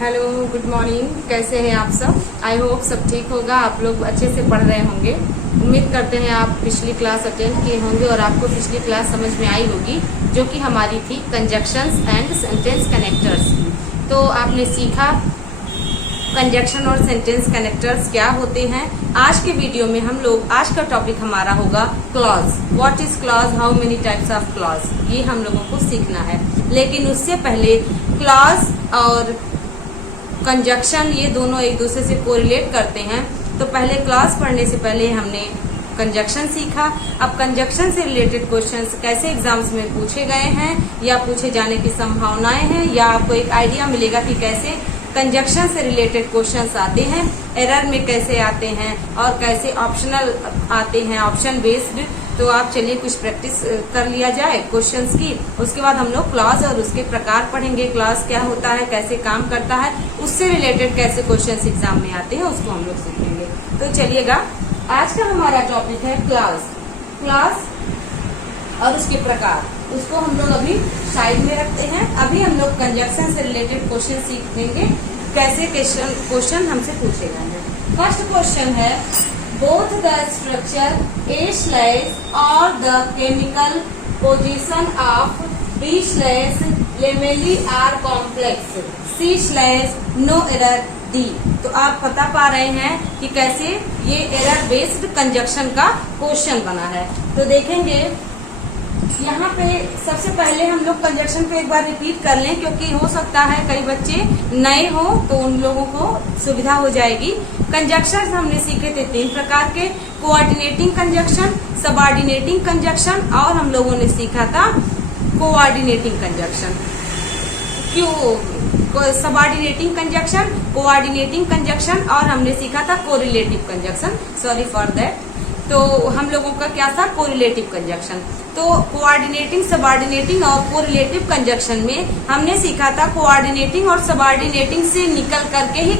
Hello, good morning. कैसे हैं आप सब? आई होप सब ठीक होगा। आप लोग अच्छे से पढ़ रहे होंगे। उम्मीद करते हैं आप पिछली क्लास अटेंड किए होंगे और आपको पिछली क्लास समझ में आई होगी, जो कि हमारी थी कंजक्शंस एंड सेंटेंस कनेक्टर्स की। तो आपने सीखा कंजक्शन और सेंटेंस कनेक्टर्स क्या होते हैं। आज के वीडियो में आज का टॉपिक हमारा होगा clause. What is clause, how many types of clause, ये हम लोगों को सीखना है। लेकिन उससे पहले क्लॉज और कंजक्शन ये दोनों एक दूसरे से कोरिलेट करते हैं, तो पहले क्लॉज पढ़ने से पहले हमने कंजक्शन सीखा। अब कंजक्शन से रिलेटेड क्वेश्चंस कैसे एग्जाम्स में पूछे गए हैं या पूछे जाने की संभावनाएं हैं, या आपको एक आइडिया मिलेगा कि कैसे कंजक्शन से रिलेटेड क्वेश्चंस आते हैं, एरर में कैसे आते हैं और कैसे ऑप्शनल आते हैं, ऑप्शन बेस्ड। तो आप चलिए कुछ प्रैक्टिस कर लिया जाए क्वेश्चंस की। उसके बाद हम लोग क्लॉज और उसके प्रकार पढ़ेंगे। क्लॉज क्या होता है, कैसे काम करता है, उससे रिलेटेड कैसे क्वेश्चंस एग्जाम में आते हैं, उसको हम लोग सीखेंगे। तो चलिएगा, आज का हमारा टॉपिक है क्लॉज और उसके प्रकार। उसको हम लोग अभी साइड में रखते हैं। अभी हम लोग कंजक्शन से रिलेटेड क्वेश्चन सीखेंगे, कैसे क्वेश्चन हमसे पूछे गए हैं। फर्स्ट क्वेश्चन है, both the structure A/ or the chemical position of B/lamellae are complex, C/no error D। तो आप बता पा रहे हैं कि कैसे ये एरर बेस्ड कंजक्शन का क्वेश्चन बना है। तो देखेंगे यहाँ पे सबसे पहले हम लोग कंजक्शन को एक बार रिपीट कर लें, क्योंकि हो सकता है कई बच्चे नए हो तो उन लोगों को सुविधा हो जाएगी। कंजक्शन हमने सीखे थे 3 प्रकार के, कोऑर्डिनेटिंग कंजक्शन, सबऑर्डिनेटिंग कंजक्शन और हम लोगों ने सीखा था coordinating conjunction. Subordinating conjunction, coordinating conjunction और हमने सीखा था correlative conjunction. Sorry for that. तो हम लोगों का क्या था, कोरिलेटिव कंजक्शन। तो कोऑर्डिनेटिंग, सबऑर्डिनेटिंग और कोरिलेटिव कंजक्शन में हमने सीखा था कोऑर्डिनेटिंग और सबऑर्डिनेटिंग से निकल करके ही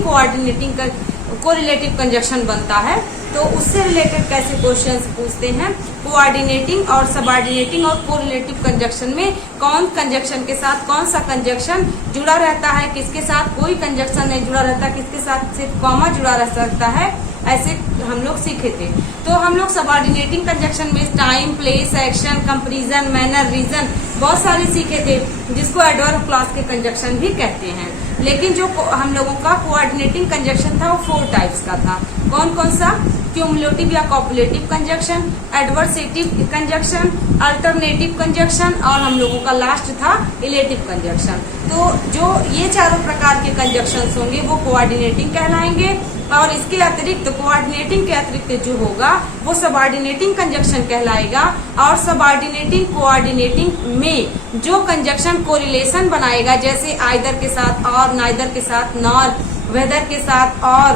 कोरिलेटिव कंजक्शन बनता है। तो उससे रिलेटेड कैसे क्वेश्चंस पूछते हैं, कोऑर्डिनेटिंग और सबऑर्डिनेटिंग और कोरिलेटिव कंजक्शन में कौन कंजक्शन के साथ कौन सा कंजक्शन जुड़ा रहता है, किसके साथ कोई कंजक्शन नहीं जुड़ा रहता, किसके साथ सिर्फ कॉमा जुड़ा रह सकता है, ऐसे हम लोग सीखे थे। तो हम लोग सबऑर्डिनेटिंग कंजक्शन में time, place, action, comparison, manner, reason बहुत सारे सीखे थे, जिसको एडवर्ब क्लॉज के कंजक्शन भी कहते हैं। लेकिन जो हम लोगों का कोऑर्डिनेटिंग कंजक्शन था वो 4 टाइप्स का था। कौन कौन सा, क्यूमुलेटिव या copulative conjunction, adversative conjunction, alternative conjunction और हम लोगों का लास्ट था इलेटिव कंजक्शन। तो जो ये चारों प्रकार के कंजक्शंस होंगे वो कोऑर्डिनेटिंग कहलाएंगे, और इसके अतिरिक्त कोऑर्डिनेटिंग के अतिरिक्त जो होगा वो सबऑर्डिनेटिंग कंजक्शन कहलाएगा। और सबऑर्डिनेटिंग कोऑर्डिनेटिंग में जो कंजक्शन कोरिलेशन बनाएगा, जैसे आइदर के साथ और, नाइदर के साथ नॉर, वेदर के साथ और,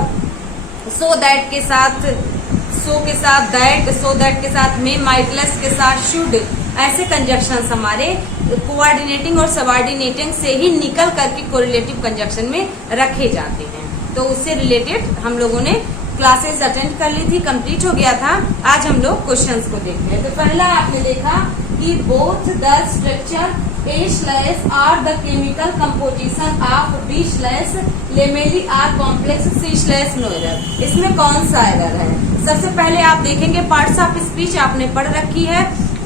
सो दैट के साथ सो के साथ दैट, सो दैट के साथ में, माइटलेस के साथ शुड, ऐसे कंजक्शंस हमारे कोऑर्डिनेटिंग और सबऑर्डिनेटिंग से ही निकल करके कोरिलेटिव कंजक्शन में रखे जाते हैं। तो उससे रिलेटेड हम लोगों ने क्लासेस अटेंड कर ली थी, कंप्लीट हो गया था। आज हम लोग क्वेश्चंस को देखते हैं। तो पहला आपने देखा कि both the structure A/or the chemical composition of B/lamellae are complex, C/no error। इसमें कौन सा एरर है? सबसे पहले आप देखेंगे पार्ट्स ऑफ स्पीच आपने पढ़ रखी है,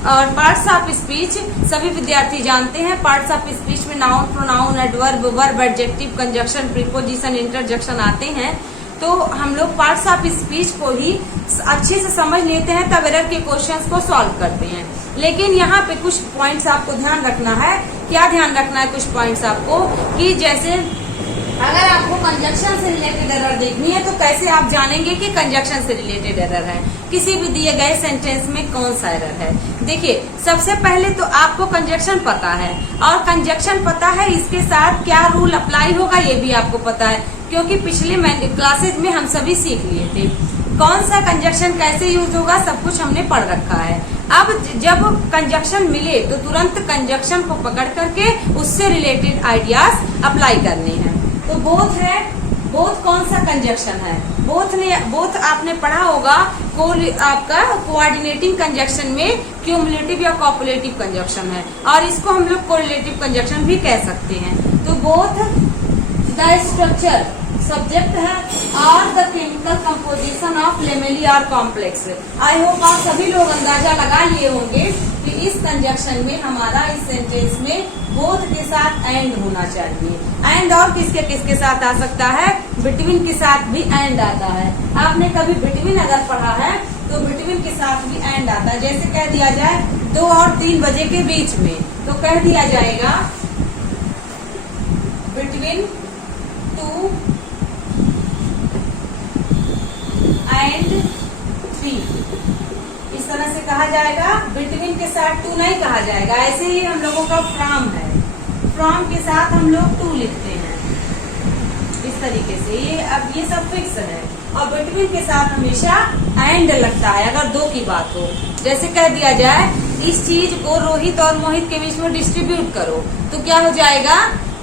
और पार्ट्स ऑफ स्पीच सभी विद्यार्थी जानते हैं। पार्ट्स ऑफ स्पीच में noun, pronoun, adverb, verb, adjective, conjunction, preposition, interjection आते हैं। तो हम लोग पार्ट्स ऑफ स्पीच को ही अच्छे से समझ लेते हैं, तब एरर के क्वेश्चंस को सॉल्व करते हैं। लेकिन यहाँ पे कुछ पॉइंट्स आपको ध्यान रखना है। क्या ध्यान रखना है? कुछ पॉइंट्स आपको, कि जैसे अगर आपको कंजक्शन से रिलेटेड एरर देखनी है तो कैसे आप जानेंगे कि कंजक्शन से रिलेटेड एरर है, किसी भी दिए गए सेंटेंस में कौन सा एरर है। देखिए, सबसे पहले तो आपको कंजक्शन पता है, और कंजक्शन पता है इसके साथ क्या रूल अप्लाई होगा ये भी आपको पता है, क्योंकि पिछले क्लासेज में हम सभी सीख लिए थे। कौन सा कंजक्शन कैसे यूज होगा सब कुछ हमने पढ़ रखा है। अब जब कंजक्शन मिले तो तुरंत कंजक्शन को पकड़ करके उससे रिलेटेड आइडियाज अप्लाई करने हैं। तो बोथ है, बोथ कौन सा कंजक्शन है? बोथ आपने पढ़ा होगा आपका कोऑर्डिनेटिंग कंजक्शन में क्यूमुलेटिव या कॉपुलेटिव कंजक्शन है, और इसको हम लोग कोरिलेटिव कंजक्शन भी कह सकते हैं। तो बोथ द स्ट्रक्चर सब्जेक्ट है और the chemical composition of lamellae are complex. I hope आप सभी लोग अंदाजा लगा लिए होंगे कि इस कंजक्शन में हमारा इस सेंटेंस में बोथ के साथ एंड होना चाहिए। एंड और किसके किसके साथ आ सकता है? बिटवीन के साथ भी एंड आता है। आपने कभी बिटवीन अगर पढ़ा है तो बिटवीन के साथ भी एंड आता है। जैसे कह दिया जाए 2 और 3 बजे के बीच में, तो कह दिया जाएगा बिटवीन 2 एंड 3। इस तरह से कहा जाएगा। बिटवीन के साथ टू नहीं कहा जाएगा। ऐसे ही हम लोगों का फ्रॉम है, फ्रॉम के साथ हम लोग टू लिखते हैं इस तरीके से। अब ये सब फिक्स है। और बिटवीन के साथ हमेशा एंड लगता है अगर 2 की बात हो। जैसे कह दिया जाए इस चीज को रोहित और मोहित के बीच में डिस्ट्रीब्यूट करो, तो क्या हो जाएगा?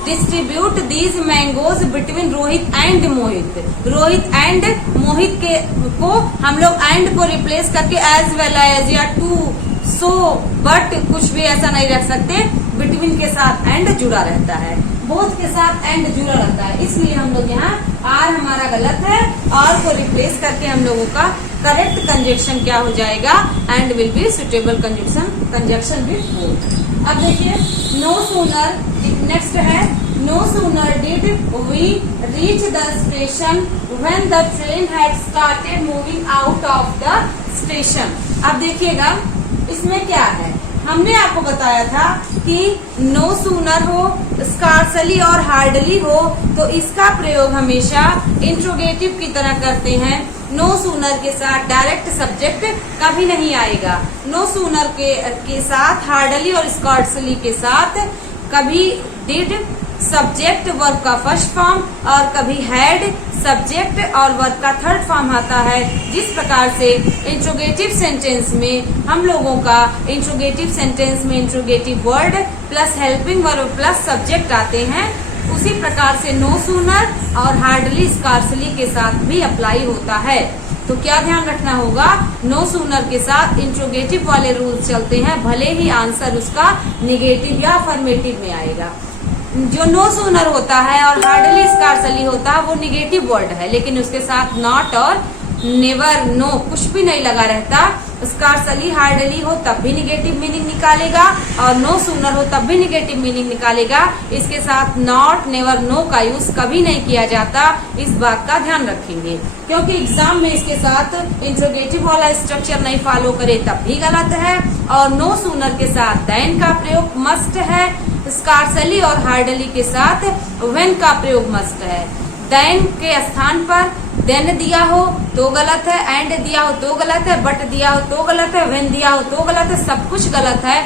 Distribute these mangoes between Rohit and Mohit. Rohit and Mohit के को हम लोग एंड को रिप्लेस करके एज वेल एज या टू सो बट कुछ भी ऐसा नहीं रख सकते। बिटवीन के साथ एंड जुड़ा रहता है, बोथ के साथ एंड जुड़ा रहता है, इसलिए हम लोग यहाँ आर हमारा गलत है। आर को रिप्लेस करके हम लोगों का करेक्ट कंजक्शन क्या हो जाएगा? And will be suitable conjunction with both. अब देखिए नो सूनर, नेक्स्ट है no sooner did we reach the station when the train had started moving out of the station. अब देखिएगा इसमें क्या है, हमने आपको बताया था कि नो सूनर हो, स्कार्सली और हार्डली हो, तो इसका प्रयोग हमेशा इंट्रोगेटिव की तरह करते हैं। नो सूनर के साथ डायरेक्ट सब्जेक्ट कभी नहीं आएगा। नो सूनर के साथ हार्डली और स्कार्सली के साथ कभी डिड सब्जेक्ट वर्ब का फर्स्ट फॉर्म और कभी हैड सब्जेक्ट और वर्ब का थर्ड फॉर्म आता है। जिस प्रकार से इंट्रोगेटिव सेंटेंस में हम लोगों का इंट्रोगेटिव सेंटेंस में interrogative word plus helping verb plus subject आते हैं, उसी प्रकार से नो सूनर और हार्डली स्कार्सली के साथ भी अप्लाई होता है। तो क्या ध्यान रखना होगा? नो सूनर के साथ इंट्रोगेटिव वाले रूल्स चलते हैं, भले ही आंसर उसका निगेटिव या अफर्मेटिव में आएगा। जो नो सूनर होता है और हार्डली स्कार्सली होता है वो निगेटिव वर्ड है, लेकिन उसके साथ नॉट और नेवर, नो कुछ भी नहीं लगा रहता। स्कार्सली हार्डली हो तब भी निगेटिव मीनिंग निकालेगा और नो सूनर हो तब भी निगेटिव मीनिंग निकालेगा। इसके साथ नॉट, नेवर, नो का यूज कभी नहीं किया जाता। इस बात का ध्यान रखेंगे, क्योंकि एग्जाम में इसके साथ इंट्रोगेटिव वाला स्ट्रक्चर नहीं फॉलो करे तब भी गलत है। और नो सूनर के साथ देन का प्रयोग मस्ट है। स्कार्सली और हार्डली के साथ व्हेन का प्रयोग मस्ट है। देन के स्थान पर देन दिया हो तो गलत है, एंड दिया हो तो गलत है, बट दिया हो तो गलत है, व्हेन दिया हो तो गलत है, सब कुछ गलत है।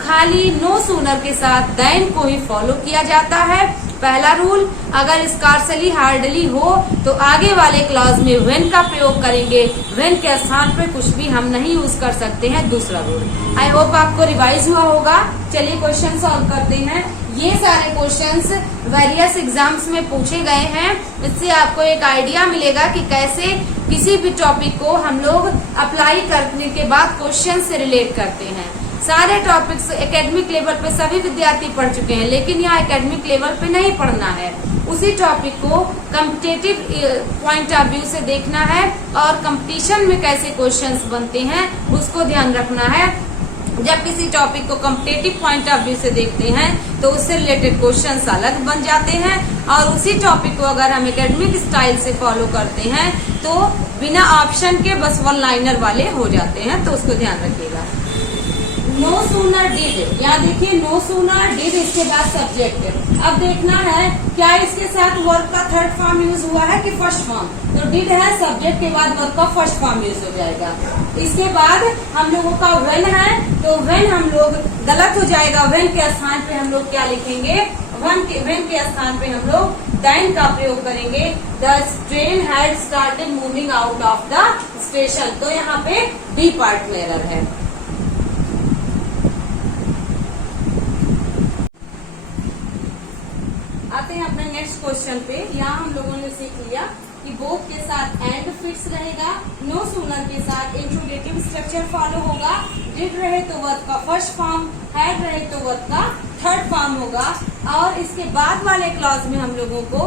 खाली नो सूनर के साथ देन को ही फॉलो किया जाता है। पहला रूल, अगर स्कार्सली हार्डली हो तो आगे वाले क्लॉज में व्हेन का प्रयोग करेंगे, व्हेन के स्थान पे कुछ भी हम नहीं यूज कर सकते हैं। दूसरा रूल। आई होप आपको रिवाइज हुआ होगा। चलिए क्वेश्चन सॉल्व करते हैं। ये सारे क्वेश्चंस वेरियस एग्जाम्स में पूछे गए हैं। इससे आपको एक आइडिया मिलेगा कि कैसे किसी भी टॉपिक को हम लोग अप्लाई करने के बाद क्वेश्चन से रिलेट करते हैं। सारे टॉपिक्स एकेडमिक लेवल पे सभी विद्यार्थी पढ़ चुके हैं, लेकिन यहाँ एकेडमिक लेवल पे नहीं पढ़ना है। उसी टॉपिक को कॉम्पिटिटिव पॉइंट ऑफ व्यू से देखना है और कंपटीशन में कैसे क्वेश्चंस बनते हैं उसको ध्यान रखना है। जब किसी टॉपिक को कॉम्पिटिटिव पॉइंट ऑफ व्यू से देखते हैं तो उससे रिलेटेड क्वेश्चंस अलग बन जाते हैं, और उसी टॉपिक को अगर हम एकेडमिक स्टाइल से फॉलो करते हैं तो बिना ऑप्शन के बस वन लाइनर वाले हो जाते हैं। तो उसको ध्यान रखिएगा। नो सूनर डिड, यहाँ देखिए नो सूनर डिड, इसके बाद सब्जेक्ट। अब देखना है क्या इसके साथ वर्ब का थर्ड फॉर्म यूज हुआ है कि फर्स्ट फॉर्म। तो डिड है, सब्जेक्ट के बाद वर्ब का फर्स्ट फॉर्म यूज हो जाएगा। इसके बाद हम लोगों का व्हेन है, तो व्हेन हम लोग गलत हो जाएगा। व्हेन के स्थान पे हम लोग क्या लिखेंगे? व्हेन के स्थान पे हम लोग देन का प्रयोग करेंगे। The train had started moving out of the station. तो यहाँ पे डी पार्ट में एरर है। आते हैं अपने नेक्स्ट क्वेश्चन पे। यहाँ हम लोगों ने सीख लिया कि बोथ के साथ एंड फिक्स रहेगा, नो सूनर के साथ इंट्रोगेटिव स्ट्रक्चर फॉलो होगा, डिड रहे तो वर्ब का फर्स्ट फॉर्म, हैड रहे तो वर्ब का थर्ड फॉर्म होगा। और इसके बाद वाले क्लॉज में हम लोगों को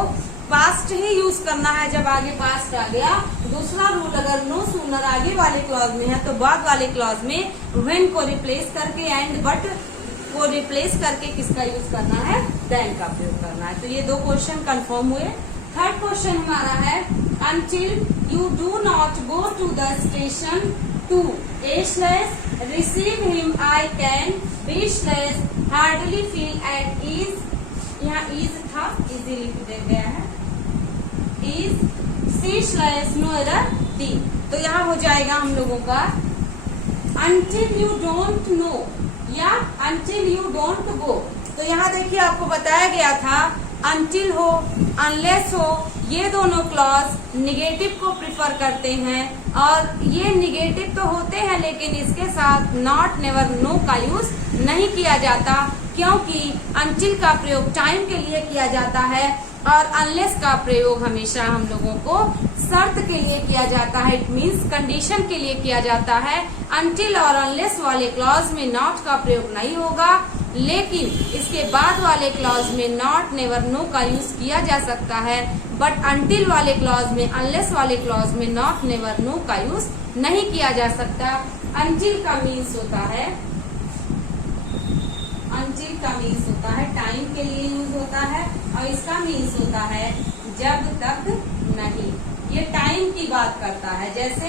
पास्ट ही यूज करना है। जब आगे पास्ट आ गया, दूसरा रूल अगर नो सूनर आगे वाले क्लॉज में है तो बाद वाले क्लॉज में व्हेन को रिप्लेस करके एंड बट को रिप्लेस करके किसका यूज करना है, देन का प्रयोग करना है। तो ये दो क्वेश्चन कंफर्म हुए। थर्ड क्वेश्चन हमारा है until you do not go to the station to receive him I can hardly feel at ease। यहाँ ease था, easy लिख दिया गया है, is /no error D। तो यहाँ हो जाएगा हम लोगों का until you don't know या until you don't go। तो यहाँ देखिए आपको बताया गया था until हो, unless हो, ये दोनों क्लॉज निगेटिव को प्रिफर करते हैं। और ये निगेटिव तो होते हैं लेकिन इसके साथ नॉट, नेवर, नो का यूज नहीं किया जाता, क्योंकि until का प्रयोग टाइम के लिए किया जाता है और unless का प्रयोग हमेशा हम लोगों को शर्त के लिए किया जाता है। इट मीन्स कंडीशन के लिए किया जाता है। until और unless वाले क्लॉज में नॉट का प्रयोग नहीं होगा, लेकिन इसके बाद वाले क्लॉज में नॉट, नेवर, नो का यूज किया जा सकता है। बट until वाले क्लॉज में, unless वाले क्लॉज में नॉट, नेवर, नो का यूज नहीं किया जा सकता। until का मीन्स होता है, until का मीन्स होता है टाइम के लिए यूज होता है और इसका मीन्स होता है जब तक नहीं। ये टाइम की बात करता है। जैसे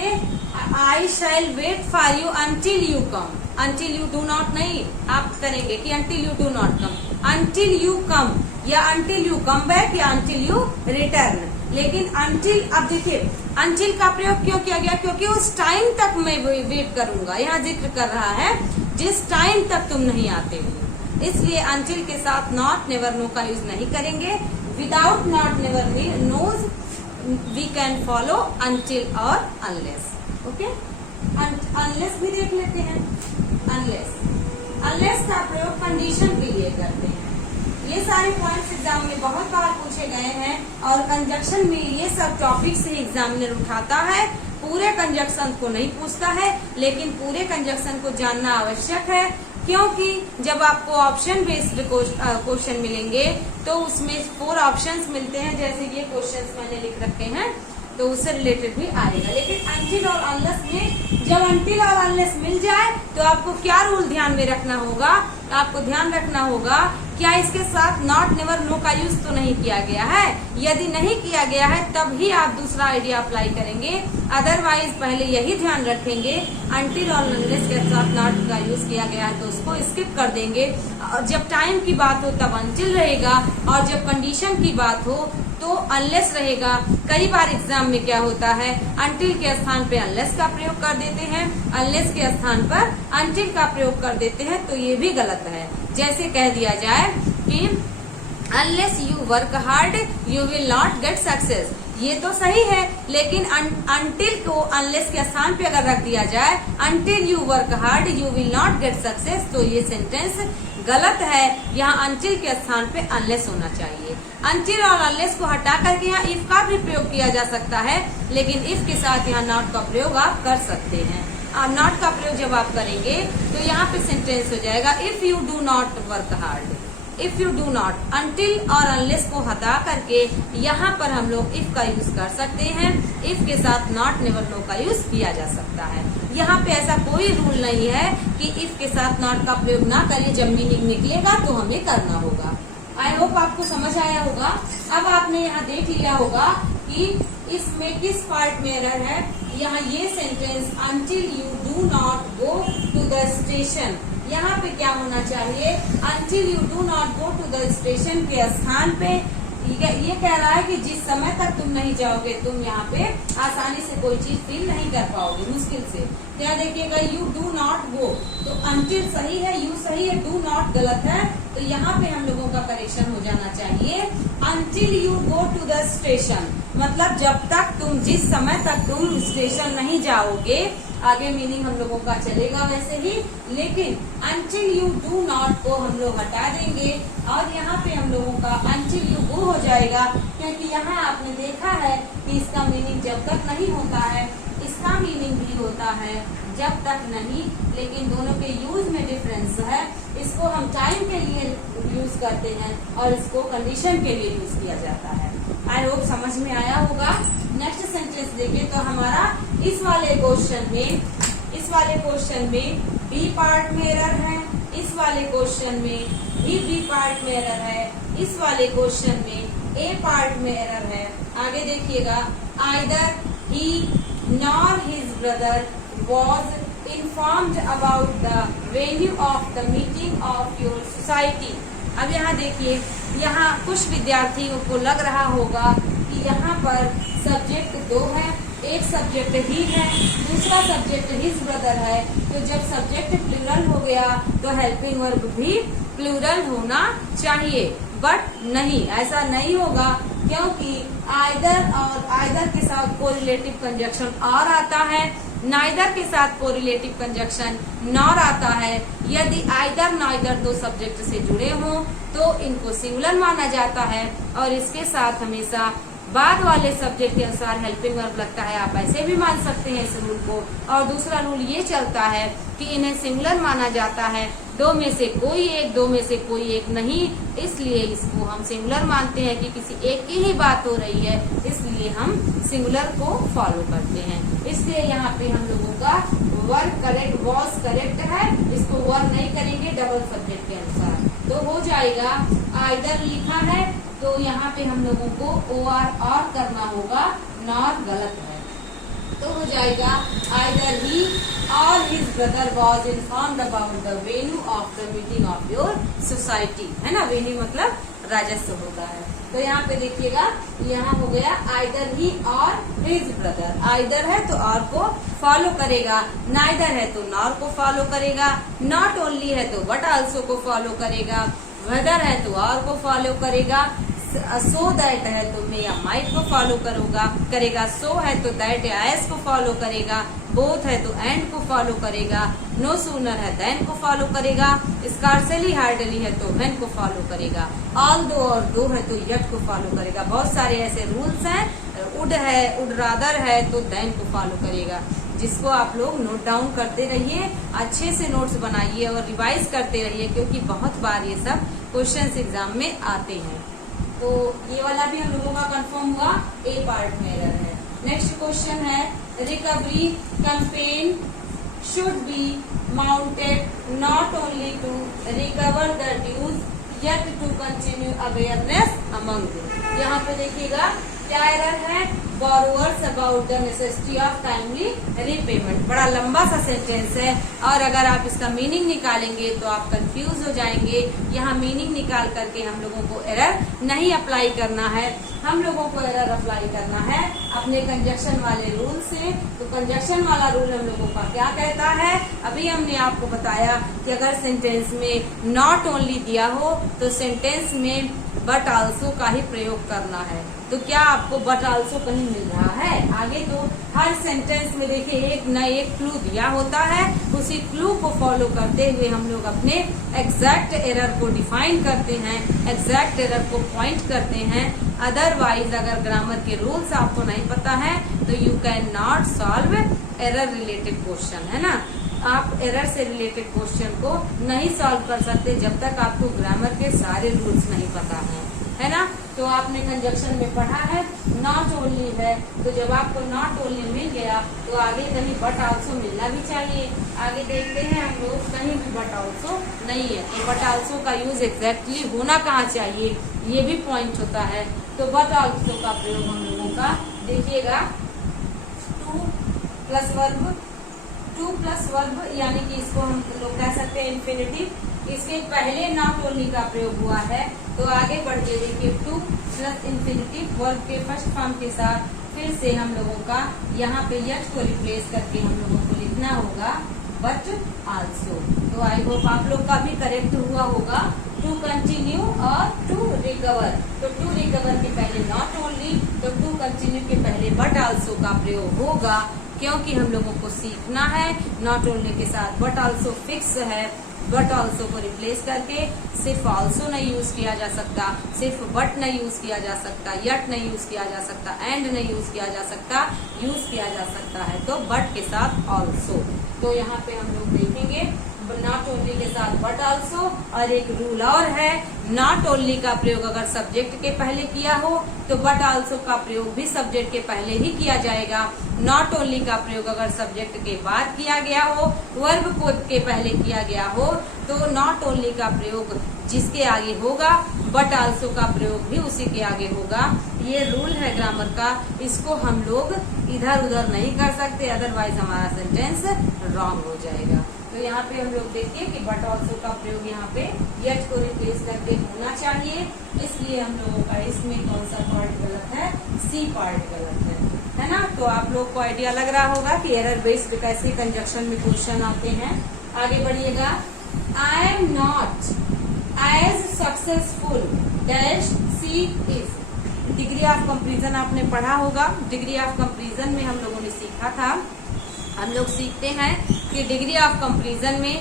I shall wait for you until you come, until you do not नहीं आप करेंगे कि until you do not come, until you come या until you come back या until you return। लेकिन until, अब देखिए until का प्रयोग क्यों किया गया, क्योंकि उस टाइम तक मैं वेट करूंगा। यहाँ जिक्र कर रहा है जिस टाइम तक तुम नहीं आते हो, इसलिए until के साथ नॉट, नेवर, नो का यूज नहीं करेंगे। Without not, never, nos we can follow until और unless। ओके, unless भी देख लेते हैं। unless का प्रयोग कंडीशन के लिए करते हैं। ये सारे पॉइंट्स एग्जाम में बहुत बार पूछे गए हैं और कंजक्शन में ये सब टॉपिक्स ही एग्जामिनर उठाता है। पूरे कंजक्शन को नहीं पूछता है, लेकिन पूरे कंजक्शन को जानना आवश्यक है, क्योंकि जब आपको ऑप्शन बेस्ड क्वेश्चन मिलेंगे तो उसमें 4 ऑप्शंस मिलते हैं। जैसे ये क्वेश्चंस मैंने लिख रखे हैं तो उससे रिलेटेड भी आएगा। लेकिन until और unless में जब until और unless मिल जाए तो आपको क्या रूल ध्यान में रखना होगा, आपको ध्यान रखना होगा क्या इसके साथ नॉट, नेवर, नो का यूज तो नहीं किया गया है। यदि नहीं किया गया है तब ही आप दूसरा आइडिया अप्लाई करेंगे, अदरवाइज पहले यही ध्यान रखेंगे until और unless के साथ नॉट का यूज किया गया है तो उसको स्किप कर देंगे। और जब टाइम की बात हो तब until रहेगा और जब कंडीशन की बात हो तो unless रहेगा। कई बार एग्जाम में क्या होता है, until के स्थान पे unless का प्रयोग कर देते हैं, unless के स्थान पर until का प्रयोग कर देते हैं, तो ये भी गलत है। जैसे कह दिया जाए कि unless you work hard you will not get success, ये तो सही है, लेकिन until को unless के स्थान पे अगर रख दिया जाए until you work hard you will not get success, तो ये सेंटेंस गलत है। यहाँ until के स्थान पे unless होना चाहिए। until और unless को हटा करके यहाँ if का भी प्रयोग किया जा सकता है, लेकिन if के साथ यहाँ not का प्रयोग आप कर सकते हैं। नॉट का प्रयोग जब आप करेंगे तो यहाँ पे सेंटेंस हो जाएगा if you do not work hard, if you do not. until और unless को हटा करके यहाँ पर हम लोग if का यूज कर सकते हैं। if के साथ नॉट, नेवर, नो का यूज किया जा सकता है। यहाँ पे ऐसा कोई रूल नहीं है कि if के साथ नॉट का प्रयोग ना करिए, जब मीनिंग निकलेगा तो हमें करना होगा। आई होप आपको समझ आया होगा। अब आपने यहाँ देख लिया होगा कि इसमें किस पार्ट में एरर है। यहाँ ये sentence until you do not go to the station, यहाँ पे क्या होना चाहिए, until you do not go to the station के स्थान पे ये कह रहा है कि जिस समय तक तुम नहीं जाओगे तुम यहाँ पे आसानी से कोई चीज फील नहीं कर पाओगे, मुश्किल से। क्या देखिएगा you do not go, तो until सही है, you सही है, do not गलत है। तो यहाँ पे हम लोगों का करेक्शन हो जाना चाहिए until you go to the station, मतलब जब तक तुम, जिस समय तक तुम स्टेशन नहीं जाओगे। आगे मीनिंग हम लोगों का चलेगा वैसे ही, लेकिन until you do not को हम लोग हटा देंगे और यहाँ पे हम लोगों का until you go हो जाएगा, क्योंकि यहाँ आपने देखा है कि इसका मीनिंग जब तक नहीं होता है, इसका इसका मीनिंग भी होता है जब तक नहीं, लेकिन दोनों के यूज में डिफरेंस है। इसको हम टाइम के लिए यूज करते हैं और इसको कंडीशन के लिए यूज किया जाता है। आई होप समझ में आया होगा। नेक्स्ट सेंटेंस देखिए तो हमारा इस वाले क्वेश्चन में बी पार्ट में एरर है, इस वाले क्वेश्चन में भी बी पार्ट में एरर है, इस वाले क्वेश्चन में ए पार्ट में एरर है। आगे देखिएगा, either he nor his brother was informed about the venue of the meeting of your society। अब यहाँ देखिए, यहाँ कुछ विद्यार्थियों को लग रहा होगा कि यहाँ पर सब्जेक्ट दो है, एक सब्जेक्ट ही है, दूसरा सब्जेक्ट हिज ब्रदर है। तो जब सब्जेक्ट प्लूरल हो गया तो हेल्पिंग वर्ब भी प्लूरल होना चाहिए, बट नहीं, ऐसा नहीं होगा, क्योंकि आइदर और आइदर के साथ कोरिलेटिव कंजक्शन और आता है, नाइदर के साथ कोरिलेटिव कंजक्शन नॉर आता है। यदि आइदर नाइदर दो सब्जेक्ट से जुड़े हों तो इनको सिंगुलर माना जाता है और इसके साथ हमेशा बाद वाले सब्जेक्ट के अनुसार हेल्पिंग वर्ब लगता है। आप ऐसे भी मान सकते हैं इस रूल को। और दूसरा रूल ये चलता है कि इन्हें सिंगुलर माना जाता है, दो में से कोई एक, दो में से कोई एक नहीं, इसलिए इसको हम सिंगुलर मानते हैं कि किसी एक की ही बात हो रही है, इसलिए हम सिंगुलर को फॉलो करते हैं। इसलिए यहाँ पे हम लोगों का वर्ब करेक्ट वॉज करेक्ट है, इसको वर्ब नहीं करेंगे डबल सब्जेक्ट के अनुसार। तो हो जाएगा, आइदर लिखा है तो यहाँ पे हम लोगों को और करना होगा, नॉर गलत है। तो हो जाएगा, आइदर ही और his brother was informed about the venue of the meeting of your society, है ना। वेन्यू मतलब राजस्व होता है। तो यहाँ पे देखिएगा, यहाँ हो गया आइदर ही और हिज ब्रदर। आइदर है तो और को फॉलो करेगा, नाइदर है तो नॉर को फॉलो करेगा, नॉट ओनली है तो बट आल्सो को फॉलो करेगा, वेदर है तो और को फॉलो करेगा, सो दैट है तो मे या माइट को फॉलो करेगा, सो है तो दैट या एस को फॉलो करेगा, बोथ है तो एंड को फॉलो करेगा, नो सूनर है देन को फॉलो करेगा, स्कार्सली हार्डली है तो व्हेन को फॉलो करेगा, ऑल दो और दो है तो यट को फॉलो करेगा। बहुत सारे ऐसे रूल्स हैं। उड है, उड रादर है तो देन को फॉलो करेगा, जिसको आप लोग नोट डाउन करते रहिए, अच्छे से नोट्स बनाइए और रिवाइज करते रहिए, क्योंकि बहुत बार ये सब क्वेश्चंस एग्जाम में आते हैं। तो ये वाला भी हम लोगों का कंफर्म हुआ, ए पार्ट में एरर है। नेक्स्ट क्वेश्चन है, recovery campaign should be mounted not only to recover the dues yet to continue awareness among. यहाँ पे देखिएगा क्या एरर है, borrowers about the necessity of timely repayment. बड़ा लंबा सा सेंटेंस है और अगर आप इसका मीनिंग निकालेंगे तो आप कंफ्यूज हो जाएंगे। यहाँ मीनिंग निकाल करके हम लोगों को एरर नहीं अप्लाई करना है, हम लोगों को एरर अप्लाई करना है अपने कंजक्शन वाले रूल से। तो कंजक्शन वाला रूल हम लोगों का क्या कहता है, अभी हमने आपको बताया कि अगर सेंटेंस में नॉट ओनली दिया हो तो सेंटेंस में बट आल्सो का ही प्रयोग करना है। तो क्या आपको बट आल्सो कहीं मिल रहा है? आगे तो हर सेंटेंस में देखिए एक न एक क्लू दिया होता है, उसी क्लू को फॉलो करते हुए हम लोग अपने एग्जैक्ट एरर को डिफाइन करते हैं, एग्जैक्ट एरर को पॉइंट करते हैं। अदरवाइज अगर ग्रामर के रूल्स आपको नहीं पता है तो you can not solve error related question, है ना। आप एरर से रिलेटेड क्वेश्चन को नहीं सॉल्व कर सकते जब तक आपको ग्रामर के सारे रूल्स नहीं पता है ना। तो आपने कंजक्शन में पढ़ा है नॉट ओनली है, तो जब आपको नॉट ओनली मिल गया तो आगे कहीं बट आल्सो मिलना भी चाहिए। आगे देखते हैं हम लोग, कहीं भी बट आल्सो नहीं है, तो बट आल्सो का यूज एग्जैक्टली होना कहाँ चाहिए ये भी पॉइंट होता है। तो बट आल्सो का प्रयोग हम लोगों का देखिएगा, टू प्लस वर्ब यानी कि इसको हम लोग कह सकते हैं इन्फिनिटिव। इसके पहले नॉट ओनली का प्रयोग हुआ है, तो आगे बढ़ के देखिए टू प्लस इन्फिनिटिव वर्ब के फर्स्ट फॉर्म के साथ फिर से हम लोगों का यहाँ पे यट को रिप्लेस करके हम लोगों को लिखना होगा बट आल्सो। तो आई होप आप लोग का भी करेक्ट हुआ होगा, टू कंटिन्यू और टू रिकवर। तो टू रिकवर के पहले नॉट ओनली, तो टू कंटिन्यू के पहले बट आल्सो का प्रयोग होगा, क्योंकि हम लोगों को सीखना है नॉट ओनली के साथ बट आल्सो फिक्स है, बट ऑल्सो को रिप्लेस करके सिर्फ ऑल्सो नहीं यूज किया जा सकता, सिर्फ बट नहीं यूज किया जा सकता, यट नहीं यूज किया जा सकता, एंड नहीं यूज किया जा सकता, यूज किया जा सकता है तो बट के साथ ऑल्सो। तो यहाँ पे हम लोग देखेंगे नॉट ओनली के साथ बट ऑल्सो। और एक रूल और है, नॉट ओनली का प्रयोग अगर सब्जेक्ट के पहले किया हो तो बट ऑल्सो का प्रयोग भी सब्जेक्ट के पहले ही किया जाएगा। नॉट ओनली का प्रयोग अगर सब्जेक्ट के बाद किया गया हो, वर्ब को के पहले किया गया हो, तो नॉट ओनली का प्रयोग जिसके आगे होगा, बट ऑल्सो का प्रयोग भी उसी के आगे होगा। ये रूल है ग्रामर का, इसको हम लोग इधर उधर नहीं कर सकते, अदरवाइज हमारा सेंटेंस रॉन्ग हो जाएगा। तो यहाँ पे हम लोग देखिए कि बट ऑल्सो का प्रयोग यहाँ पे यट को रिप्लेस करके होना चाहिए, इसलिए हम लोगों का इसमें कौन सा पार्ट गलत है, सी पार्ट गलत है ना। तो आप लोग को आइडिया लग रहा होगा कि एरर बेस्ड कैसे कंजक्शन में क्वेश्चन आते हैं। आगे बढ़िएगा, I am not as successful dash she is. Degree of comparison आपने पढ़ा होगा। डिग्री ऑफ कंपेरिजन में हम लोगों ने सीखा था, हम लोग सीखते हैं कि डिग्री ऑफ कंपेरिजन में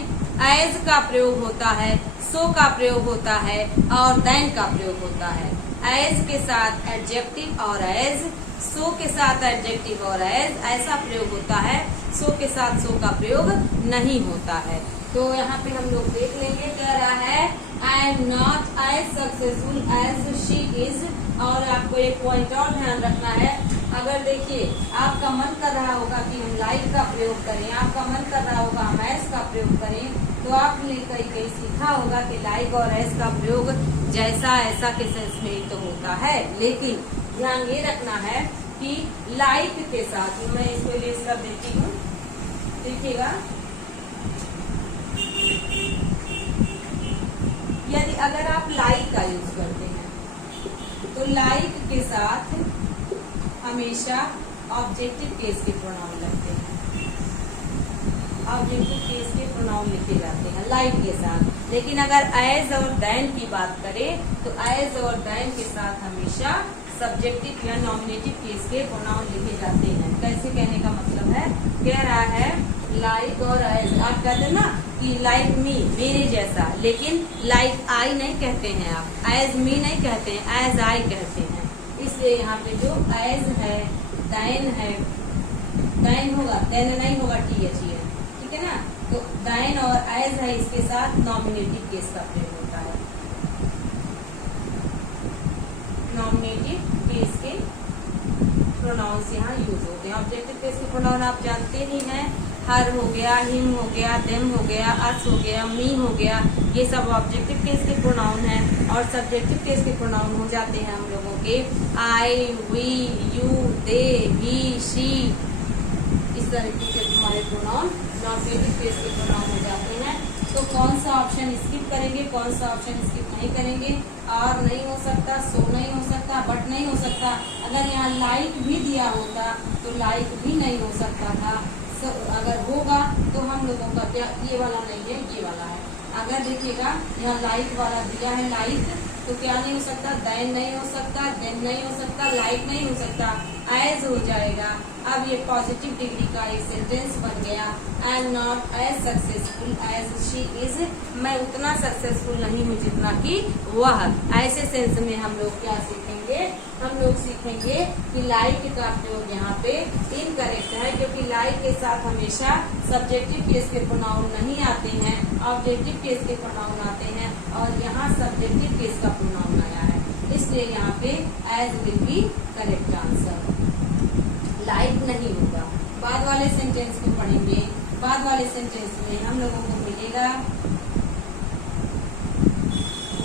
एज का प्रयोग होता है, सो का प्रयोग होता है और देन का प्रयोग होता है। एज के साथ एडजेक्टिव और एज, सो के साथ एडजेक्टिव और एज ऐसा प्रयोग होता है, सो के साथ सो का प्रयोग नहीं होता है। तो यहाँ पे हम लोग देख लेंगे, कह रहा है I am not as successful as she is. और आपको एक पॉइंट और ध्यान रखना है, अगर देखिए आपका मन कर रहा होगा कि हम लाइक का प्रयोग करें, आपका मन कर रहा होगा हम एज का प्रयोग करें, तो आपने कहीं सीखा होगा कि लाइक और एज का प्रयोग जैसा ऐसा के सेंस में ही तो होता है। लेकिन ध्यान ये रखना है कि लाइक के साथ, मैं इसको लेस कर देती हूँ, देखिएगा, यदि अगर आप लाइक का यूज करते हैं तो लाइक के साथ हमेशा ऑब्जेक्टिव केस के प्रोनाउन लगते हैं, ऑब्जेक्टिव केस के प्रोनाउन लिखे जाते हैं लाइक के साथ। लेकिन अगर एज और देन की बात करें तो एज और देन के साथ हमेशा सब्जेक्टिव या नॉमिनेटिव केस के प्रोनाउन लिखे जाते हैं। कैसे कहने का मतलब है, कह रहा है लाइक और एज, आप कहते हैं ना कि लाइक मी, मेरे जैसा, लेकिन लाइक आई नहीं कहते हैं आप, एज मी नहीं कहते हैं, एज आई कहते हैं। इसलिए यहाँ पे जो एज है, दैन होगा, देन नहीं होगा, टी एच है, ठीक है ना। तो दैन और एज है, इसके साथ नॉमिनेटिव केस का प्रयोग होता है। नॉमिनेटिव केस के प्रोनाउंस यहाँ यूज होते हैं। ऑब्जेक्टिव केस के प्रोनाउन आप जानते ही हैं, हर हो गया, हिम हो गया, देम हो गया, अस हो गया, मी हो गया, ये सब ऑब्जेक्टिव केस के प्रोनाउन हैं। और सब्जेक्टिव केस के प्रोनाउन हो जाते हैं हम लोगों के I, we, you, they, he, she, इस तरीके के हमारे प्रोनाउन नॉमिनेटिव केस के प्रोनाउन हो जाते हैं। तो कौन सा ऑप्शन स्किप करेंगे, कौन सा ऑप्शन स्किप नहीं करेंगे, और नहीं हो सकता, सो नहीं हो सकता, बट नहीं हो सकता। अगर यहाँ लाइक भी दिया होता तो लाइक भी नहीं हो सकता था। अगर होगा तो हम लोगों का क्या, ये वाला नहीं है, ये वाला है। अगर देखिएगा यहाँ लाइक वाला दिया है लाइक, तो क्या नहीं हो सकता, दैन नहीं हो सकता, देन नहीं हो सकता, लाइक नहीं हो सकता, एज हो जाएगा। अब ये पॉजिटिव डिग्री का एक सेंटेंस बन गया, I am not as successful as she is. मैं उतना सक्सेसफुल नहीं हूँ जितना कि वह। ऐसे सेंस में हम लोग क्या सीखेंगे, हम लोग सीखेंगे कि लाइक का प्रयोग यहाँ पे इनकरेक्ट है, क्योंकि लाइक के साथ हमेशा सब्जेक्टिव केस के प्रोनाउन नहीं आते हैं, ऑब्जेक्टिव केस के प्रोनाउन आते हैं, और यहाँ सब्जेक्टिव केस का प्रोनाउन आया है, इसलिए यहाँ पे as will be correct answer. Like नहीं होगा। बाद वाले सेंटेंस को पढ़ेंगे, बाद वाले सेंटेंस में हम लोगों को मिलेगा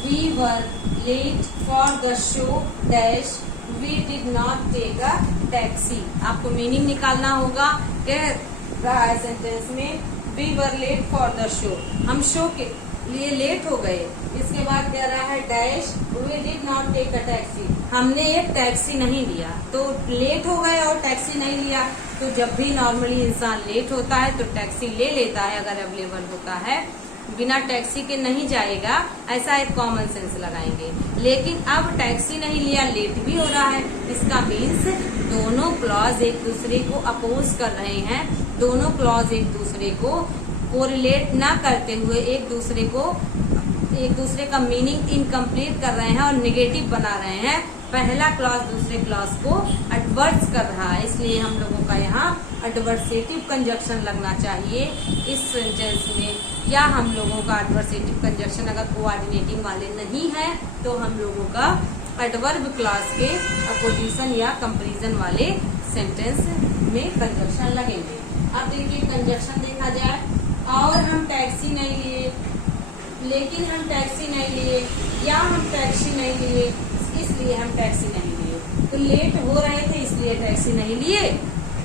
We were late for the show dash we did not take a taxi। आपको मीनिंग निकालना होगा। कह रहा है सेंटेंस में We were late for the show, हम शो के लिए लेट हो गए। इसके बाद कह रहा है dash we did not take a taxi, हमने एक टैक्सी नहीं लिया। तो लेट हो गए और टैक्सी नहीं लिया, तो जब भी नॉर्मली इंसान लेट होता है तो टैक्सी ले लेता है अगर अवेलेबल होता है, बिना टैक्सी के नहीं जाएगा, ऐसा एक कॉमन सेंस लगाएंगे। लेकिन अब टैक्सी नहीं लिया, लेट भी हो रहा है, इसका मीन्स दोनों क्लॉज एक दूसरे को अपोज कर रहे हैं, दोनों क्लॉज एक दूसरे को कोरिलेट ना करते हुए एक दूसरे का मीनिंग इनकम्प्लीट कर रहे हैं और निगेटिव बना रहे हैं, पहला क्लॉज दूसरे क्लॉज को एडवर्स कर रहा है, इसलिए हम लोगों का यहाँ एडवर्सेटिव कंजक्शन लगना चाहिए इस सेंटेंस में। या हम लोगों का एडवर्सेटिव कंजक्शन अगर कोऑर्डिनेटिंग वाले नहीं है तो हम लोगों का एडवर्ब क्लॉज के अपोजिशन या कंपैरिजन वाले सेंटेंस में कंजक्शन लगेंगे। अब देखिए कंजक्शन देखा जाए, और हम टैक्सी नहीं लिए, लेकिन हम टैक्सी नहीं लिए, या हम टैक्सी नहीं लिए इसलिए हम टैक्सी नहीं लिए। तो लेट हो रहे थे इसलिए टैक्सी नहीं लिए,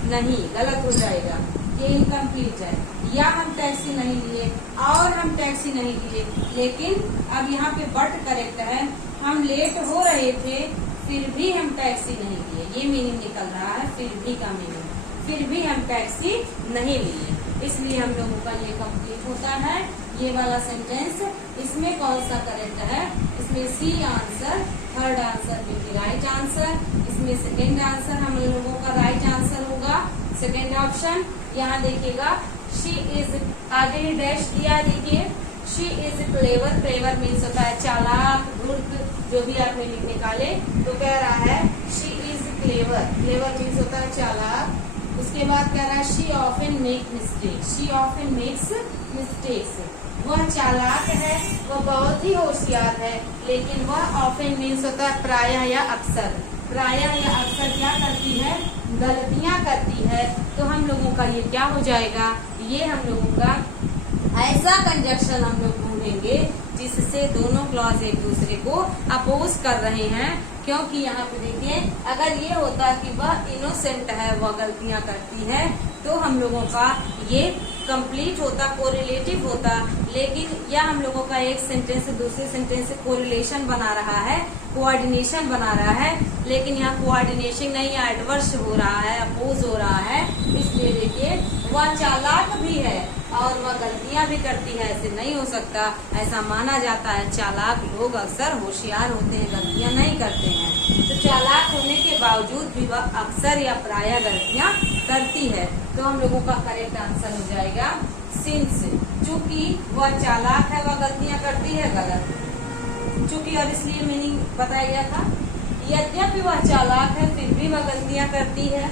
नहीं, गलत हो जाएगा, ये इनकम्प्लीट है। या हम टैक्सी नहीं लिए और हम टैक्सी नहीं लिए, लेकिन अब यहाँ पे बट करेक्ट है, हम लेट हो रहे थे फिर भी हम टैक्सी नहीं लिए, ये मीनिंग निकल रहा है फिर भी का मीनिंग, फिर भी हम टैक्सी नहीं लिए, इसलिए हम लोगों का ये कंप्लीट होता है ये वाला सेंटेंस। इसमें कौन सा करेक्ट है, इसमें C answer, third answer will be right answer. इसमें सेकेंड आंसर हम लोगों का राइट आंसर होगा सेकेंड ऑप्शन। यहाँ देखिएगा शी इज, आगे ही डैश दिया, देखिए she is clever, clever means होता है चालाक, धूर्त, जो भी आप निकाले, तो कह रहा है she is clever, clever means होता है चालाक। उसके बाद कह रहा है she often make mistake, she often makes mistakes, वह चालाक है, वह बहुत ही होशियार है, लेकिन वह ऑफन मीन्स होता है प्रायः या अक्सर, प्रायः या अक्सर क्या करती है, गलतियां करती है। तो हम लोगों का ये क्या हो जाएगा, ये हम लोगों का ऐसा कंजक्शन हम लोग ढूंढेंगे जिससे दोनों क्लॉज एक दूसरे को अपोज कर रहे हैं। क्योंकि यहाँ पे देखिए अगर ये होता कि वह इनोसेंट है, वह गलतियां करती है, तो हम लोगों का ये कंप्लीट होता, कोरिलेटिव होता। लेकिन यह हम लोगों का एक सेंटेंस से दूसरे सेंटेंस से कोरिलेशन बना रहा है, कोऑर्डिनेशन बना रहा है, लेकिन यहाँ कोऑर्डिनेशन नहीं, यहाँ एडवर्स हो रहा है, अपोज हो रहा है। इसलिए देखिए वह चालाक भी है और वह गलतियां भी करती है, ऐसे नहीं हो सकता। ऐसा माना जाता है चालाक लोग अक्सर होशियार होते हैं, गलतियां नहीं करते हैं। तो चालाक होने के बावजूद भी वह अक्सर या प्रायः गलतियां करती है। तो हम लोगों का करेक्ट आंसर हो जाएगा सिंस, चूंकि वह चालाक है वह गलतियां करती है, गलत, चूंकि और इसलिए मीनिंग बताया गया था। यद्यपि वह चालाक है फिर भी वह गलतियां करती है,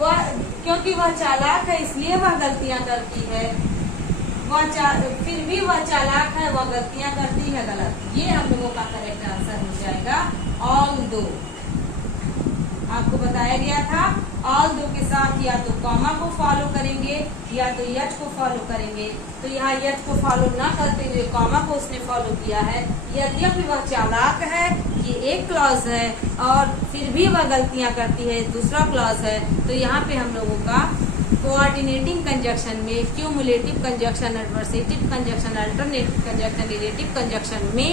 वह क्योंकि वह चालाक है इसलिए वह गलतियां करती है, फिर भी वह चालाक है वह गलतियां करती है, गलत। ये हम लोगों का करेक्ट आंसर हो जाएगा ऑल दो। आपको बताया गया था ऑल दो के साथ या तो कॉमा को फॉलो करेंगे या तो यट को फॉलो करेंगे। तो यहाँ यट को फॉलो ना करते हुए कॉमा को उसने फॉलो किया है। यद्यपि वह चालाक है, ये एक क्लॉज है, और फिर भी वह गलतियां करती है, दूसरा क्लॉज है। तो यहाँ पे हम लोगों का कोऑर्डिनेटिंग कंजक्शन में cumulative conjunction, adversative conjunction, alternative conjunction, relative conjunction में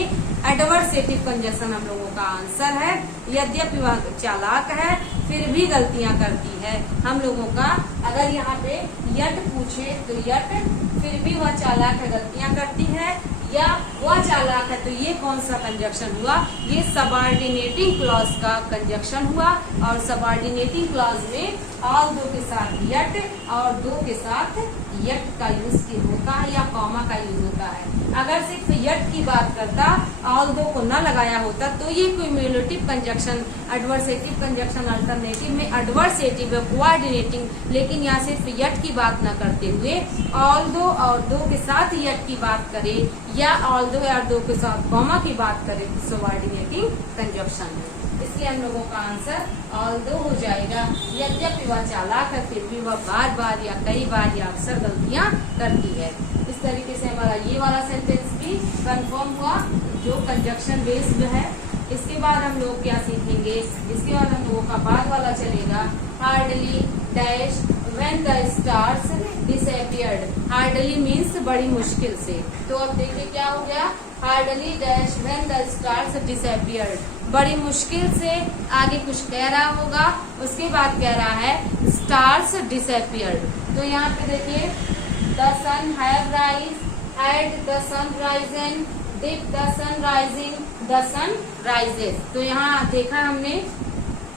एडवर्सेटिव कंजक्शन हम लोगों का आंसर है। यद्यपि वह चालाक है फिर भी गलतियां करती है। हम लोगों का अगर यहाँ पे यट पूछे तो यट, फिर भी वह चालाक है गलतियां करती है, या वह चालाक है, तो ये कौन सा कंजक्शन हुआ, ये सबऑर्डिनेटिंग क्लॉज का कंजक्शन हुआ। और सबऑर्डिनेटिंग क्लॉज में ऑल दो के साथ यट और दो के साथ यट का यूज होता है या कॉमा का यूज होता है। अगर सिर्फ यट की बात करता, ऑल दो को न लगाया होता, तो ये cumulative conjunction, adversative conjunction, alternative में एडवर्सेटिव है, कोऑर्डिनेटिंग। लेकिन यहाँ सिर्फ यट की बात न करते हुए ऑल दो और दो के साथ यट की बात करे, या ऑल दो और दो के साथ कॉमा की बात करें, तो सबऑर्डिनेटिंग कंजक्शन है। इसलिए हम लोगों का आंसर ऑल दो हो जाएगा। यद्यपि वह चालाक है फिर भी वह बार बार या कई बार या अक्सर गलतियां करती है। इस तरीके से हमारा ये वाला सेंटेंस भी कंफर्म हुआ जो कंजक्शन बेस्ड है। इसके बाद हम लोग क्या सीखेंगे, इसके बाद हम लोगों का बाद वाला चलेगा hardly dash when the stars disappeared. Hardly means बड़ी मुश्किल से। तो अब देखिए क्या हो गया, hardly dash when the stars disappeared, बड़ी मुश्किल से आगे कुछ कह रहा होगा, उसके बाद कह रहा है स्टार्स डिसअपीयर्ड। तो यहाँ पे देखिए the sun have rise, had the sun risen, did the sun rising, the sun rises. तो यहाँ देखा हमने,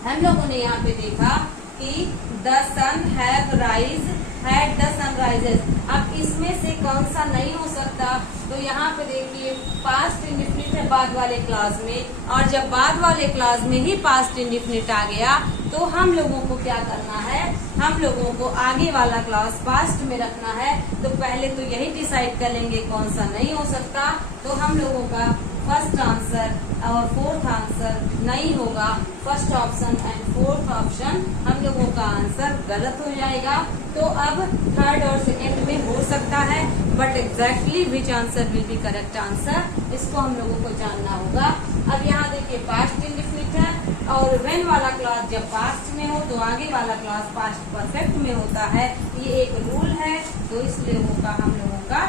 हम लोगों ने यहाँ पे देखा कि the sun have rise had the sun rises. अब इसमें से कौन सा नहीं हो सकता, तो यहाँ पे देखिए पास्ट इंडेफिनिट है बाद वाले क्लास में, और जब बाद वाले क्लास में ही पास्ट इंडेफिनिट आ गया तो हम लोगों को क्या करना है, हम लोगों को आगे वाला क्लास पास्ट में रखना है। तो पहले तो यही डिसाइड कर लेंगे कौन सा नहीं हो सकता। तो हम लोगों का फर्स्ट आंसर और फोर्थ आंसर नहीं होगा। First option and fourth option हम लोगों का आंसर गलत हो जाएगा। तो अब थर्ड और सेकेंड में हो सकता है, but exactly which answer will be correct answer, इसको हम लोगों को जानना होगा। अब यहाँ देखिए पास्ट इंडेफिनिट है, और व्हेन वाला क्लॉज जब पास्ट में हो तो आगे वाला क्लॉज पास्ट परफेक्ट में होता है। ये एक रूल है, तो इसलिए होगा हम लोगों का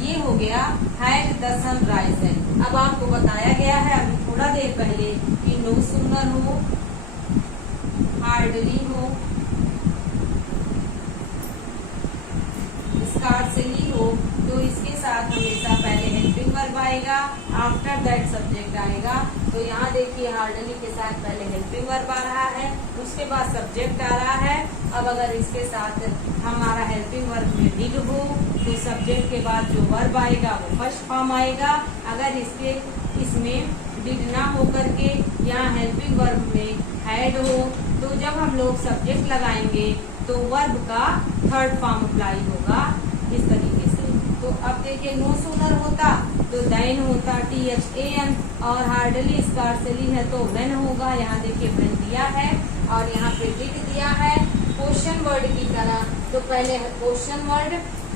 ये हो गया हैड द सनराइज। अब आपको बताया गया है अभी थोड़ा देर पहले कि नो सूनर हो, हार्डली हो, स्कार्सली हो, तो इसके साथ हमेशा पहले हेल्पिंग वर्ब आएगा, आफ्टर दैट सब्जेक्ट आएगा। तो यहाँ देखिए हार्डली के साथ पहले हेल्पिंग वर्ब आ रहा है, उसके बाद सब्जेक्ट आ रहा है। अब अगर इसके साथ हमारा हेल्पिंग वर्ब में डिड हो तो सब्जेक्ट के बाद जो वर्ब आएगा वो फर्स्ट फॉर्म आएगा। अगर इसमें डिड ना हो करके यहाँ हेल्पिंग वर्ब में हैड हो तो जब हम लोग सब्जेक्ट लगाएंगे तो वर्ब का थर्ड फॉर्म अप्लाई होगा इस तरीके से। तो अब देखिए नो सूनर होता तो देन होता THAN, और हार्डली स्कार्सली है तो व्हेन होगा। यहाँ देखिए व्हेन दिया है और यहाँ पे डिड दिया है क्वेश्चन वर्ड की तरह। तो पहले क्वेश्चन वर्ड,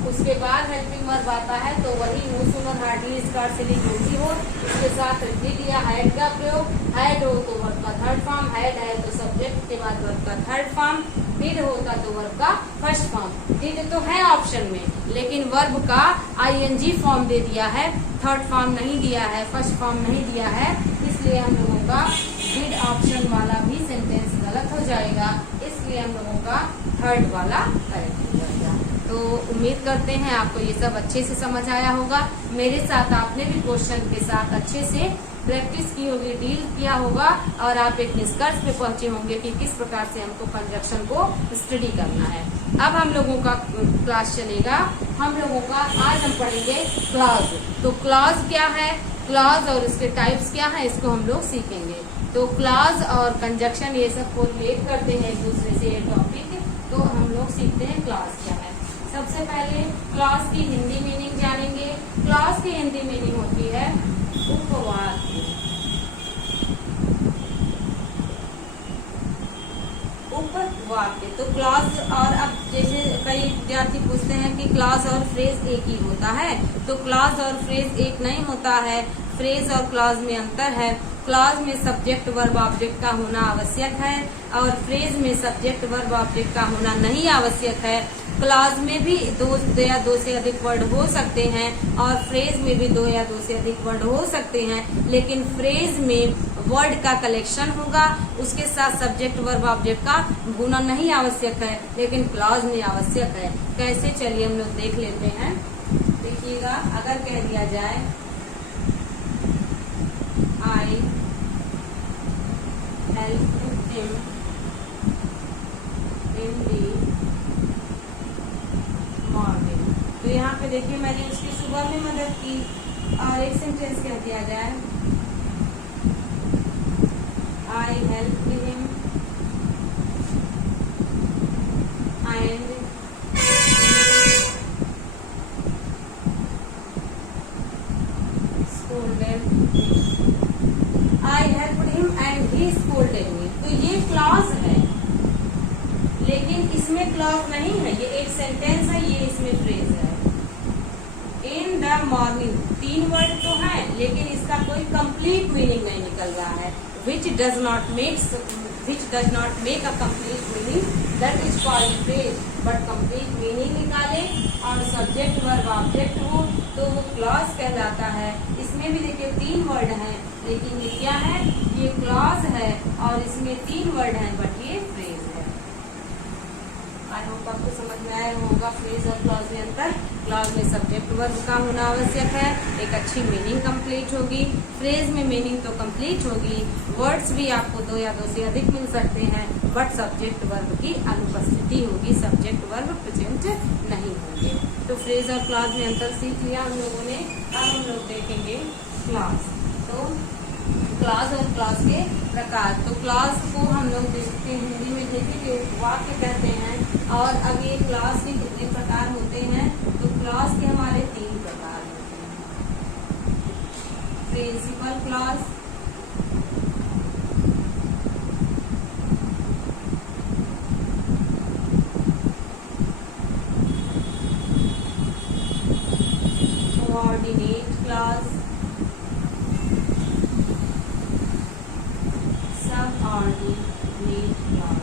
उसके बाद हेल्पिंग वर्ब आता है, तो वही नो सूनर हार्डली स्कार्सली जो भी हो उसके साथ डिड या हैड का प्रयोग। हैड हो तो वर्ब का थर्ड फॉर्म, हैड है तो सब्जेक्ट के बाद वर्ब का थर्ड फॉर्म, डिड होता तो वर्ब का फर्स्ट फॉर्म। डिड तो है ऑप्शन में, लेकिन वर्ब का ING फॉर्म दे दिया है, थर्ड फॉर्म नहीं दिया है, फर्स्ट फॉर्म नहीं दिया है, इसलिए हम लोगों का डिड ऑप्शन वाला भी सेंटेंस गलत हो जाएगा। इसलिए हम लोगों का थर्ड वाला करेक्ट हो जाएगा। तो उम्मीद करते हैं आपको ये सब अच्छे से समझ आया होगा। मेरे साथ आपने भी क्वेश्चन के साथ अच्छे से प्रैक्टिस की होगी, डील किया होगा, और आप एक निष्कर्ष पे पहुंचे होंगे कि किस प्रकार से हमको कंजक्शन को स्टडी करना है। अब हम लोगों का क्लास चलेगा, हम लोगों का आज हम पढ़ेंगे क्लॉज। तो क्लॉज क्या है, क्लॉज और इसके टाइप्स क्या है, इसको हम लोग सीखेंगे। तो क्लॉज और कंजक्शन ये सब को रिलेट करते हैं एक दूसरे से ये टॉपिक। तो हम लोग सीखते हैं क्लॉज क्या है। सबसे पहले क्लॉज की हिंदी मीनिंग जानेंगे। क्लॉज की हिंदी मीनिंग होती है उपवाक्य। उपवाक्य तो क्लॉज, और अब जैसे कई विद्यार्थी पूछते हैं कि क्लॉज और फ्रेज एक ही होता है, तो क्लॉज और फ्रेज एक नहीं होता है, फ्रेज और क्लॉज में अंतर है। क्लॉज में सब्जेक्ट वर्ब ऑब्जेक्ट का होना आवश्यक है, और फ्रेज में सब्जेक्ट वर्ब ऑब्जेक्ट का होना नहीं आवश्यक है। क्लॉज में भी दो या दो से अधिक वर्ड हो सकते हैं, और फ्रेज में भी दो या दो से अधिक वर्ड हो सकते हैं, लेकिन फ्रेज में वर्ड का कलेक्शन होगा, उसके साथ सब्जेक्ट वर्ब ऑब्जेक्ट का होना नहीं आवश्यक है, लेकिन क्लॉज में आवश्यक है। कैसे, चलिए हम लोग देख लेते हैं। देखिएगा, अगर कह दिया जाए I helped him in the morning, तो यहाँ पे देखिए मैंने उसकी सुबह में मदद की। और एक सेंटेंस कह दिया जाए I helped him and scolded I helped him and he scolded me। तो ये क्लॉज है, लेकिन इसमें क्लॉज नहीं है, ये एक सेंटेंस है, ये इसमें फ्रेज है। इन द मॉर्निंग, तीन वर्ड तो है, लेकिन इसका कोई कंप्लीट मीनिंग नहीं निकल रहा है। which does not make a complete meaning, that is called phrase। But complete meaning निकाले और सब्जेक्ट वर्ब ऑब्जेक्ट हो तो वो क्लॉज कहलाता है। इसमें भी देखिए तीन वर्ड हैं, लेकिन ये क्या है, ये क्लॉज है, और इसमें तीन वर्ड हैं, बट ये फ्रेज है। आई होप आपको समझ में आया होगा फ्रेज और क्लॉज में अंतर। क्लॉज में सब्जेक्ट वर्ब का होना आवश्यक है, एक अच्छी मीनिंग कंप्लीट होगी, फ्रेज में मीनिंग तो कंप्लीट होगी, वर्ड्स भी आपको 2 या 2 से अधिक मिल सकते हैं, बट सब्जेक्ट वर्ब की अनुपस्थिति होगी, सब्जेक्ट वर्ब प्रेजेंट नहीं होंगे। तो फ्रेज और क्लॉज में अंतर सीख लिया हम लोगों ने। अब हम लोग देखेंगे क्लॉज। तो क्लॉज और क्लॉज के प्रकार। तो क्लॉज को हम लोग देखते हैं, हिंदी में देखेंगे वाक्य कहते हैं। और अब ये क्लॉज के कितने प्रकार होते हैं? तो क्लॉज के हमारे 3 प्रकार होते हैं। Principal clause, coordinate clause, subordinate clause.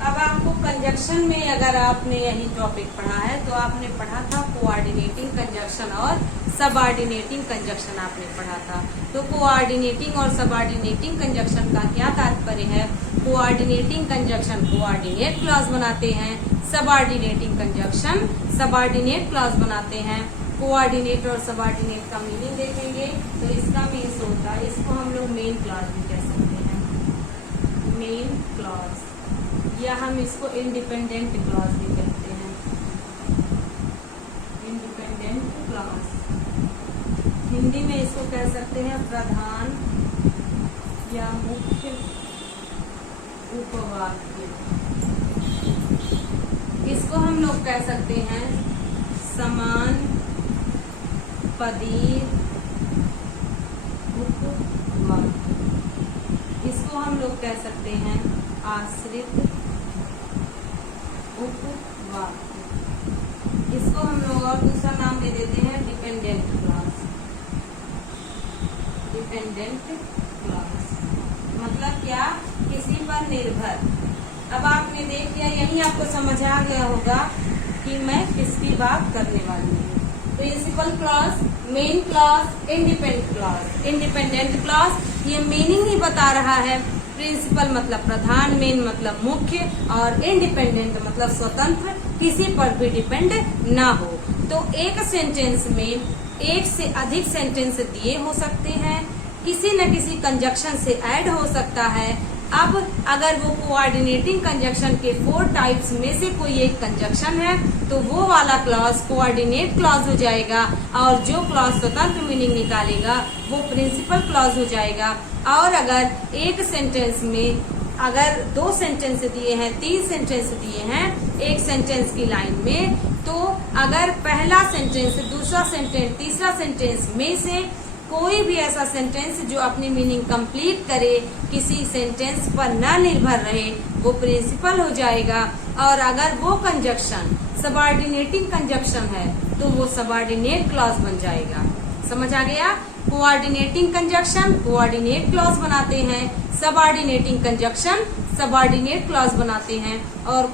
अब आपको कंजक्शन में अगर आपने यही टॉपिक पढ़ा है तो आपने पढ़ा था कोऑर्डिनेटिंग कंजक्शन और सबऑर्डिनेटिंग कंजक्शन आपने पढ़ा था। तो कोऑर्डिनेटिंग और सबऑर्डिनेटिंग कंजक्शन का क्या तात्पर्य है? कोऑर्डिनेटिंग कंजक्शन कोऑर्डिनेट क्लॉज बनाते हैं, सबऑर्डिनेटिंग कंजक्शन सबऑर्डिनेट क्लॉज बनाते हैं। कोऑर्डिनेट और सबऑर्डिनेट का मीनिंग देखेंगे तो इसका मीन्स होता है, इसको हम लोग मेन क्लॉज भी कह सकते हैं, मेन क्लॉज, या हम इसको इंडिपेंडेंट क्लॉज भी कहते हैं, इंडिपेंडेंट क्लॉज। हिंदी में इसको कह सकते हैं प्रधान या मुख्य उपवाक्य। इसको हम लोग कह सकते हैं समान पदीय उपवाक्य। इसको हम लोग कह सकते हैं आश्रित उपवाक्य। इसको हम लोग और दूसरा नाम दे देते हैं डिपेंडेंट क्लॉज, डिपेंडेंट क्लॉज। मतलब क्या? किसी पर निर्भर। अब आपने देख लिया, यही आपको समझ आ गया होगा कि मैं किसकी बात करने वाली हूँ। Principal clause, main clause, independent clause. Independent clause ये मीनिंग ही बता रहा है। प्रिंसिपल मतलब प्रधान, मेन मतलब मुख्य, और इंडिपेंडेंट मतलब स्वतंत्र, किसी पर भी डिपेंड ना हो। तो एक सेंटेंस में एक से अधिक सेंटेंस दिए हो सकते हैं, किसी न किसी कंजक्शन से ऐड हो सकता है। अब अगर वो कोऑर्डिनेटिंग कंजक्शन के 4 टाइप्स में से कोई एक कंजक्शन है तो वो वाला क्लॉज कोऑर्डिनेट क्लॉज हो जाएगा, और जो क्लॉज स्वतंत्र मीनिंग निकालेगा वो प्रिंसिपल क्लॉज हो जाएगा। और अगर एक सेंटेंस में अगर 2 सेंटेंस दिए हैं, 3 सेंटेंस दिए हैं एक सेंटेंस की लाइन में, तो अगर पहला सेंटेंस, दूसरा सेंटेंस, तीसरा सेंटेंस में से कोई भी ऐसा सेंटेंस जो अपनी मीनिंग कंप्लीट करे, किसी सेंटेंस पर न निर्भर रहे, वो प्रिंसिपल हो जाएगा। और अगर वो कंजक्शन सबऑर्डिनेटिंग कंजक्शन है तो वो सबऑर्डिनेट क्लॉज बन जाएगा। समझ आ गया? कोऑर्डिनेटिंग कंजक्शन कोऑर्डिनेट क्लॉज बनाते हैं, सबऑर्डिनेटिंग कंजक्शन सबऑर्डिनेट क्लॉज बनाते हैं, और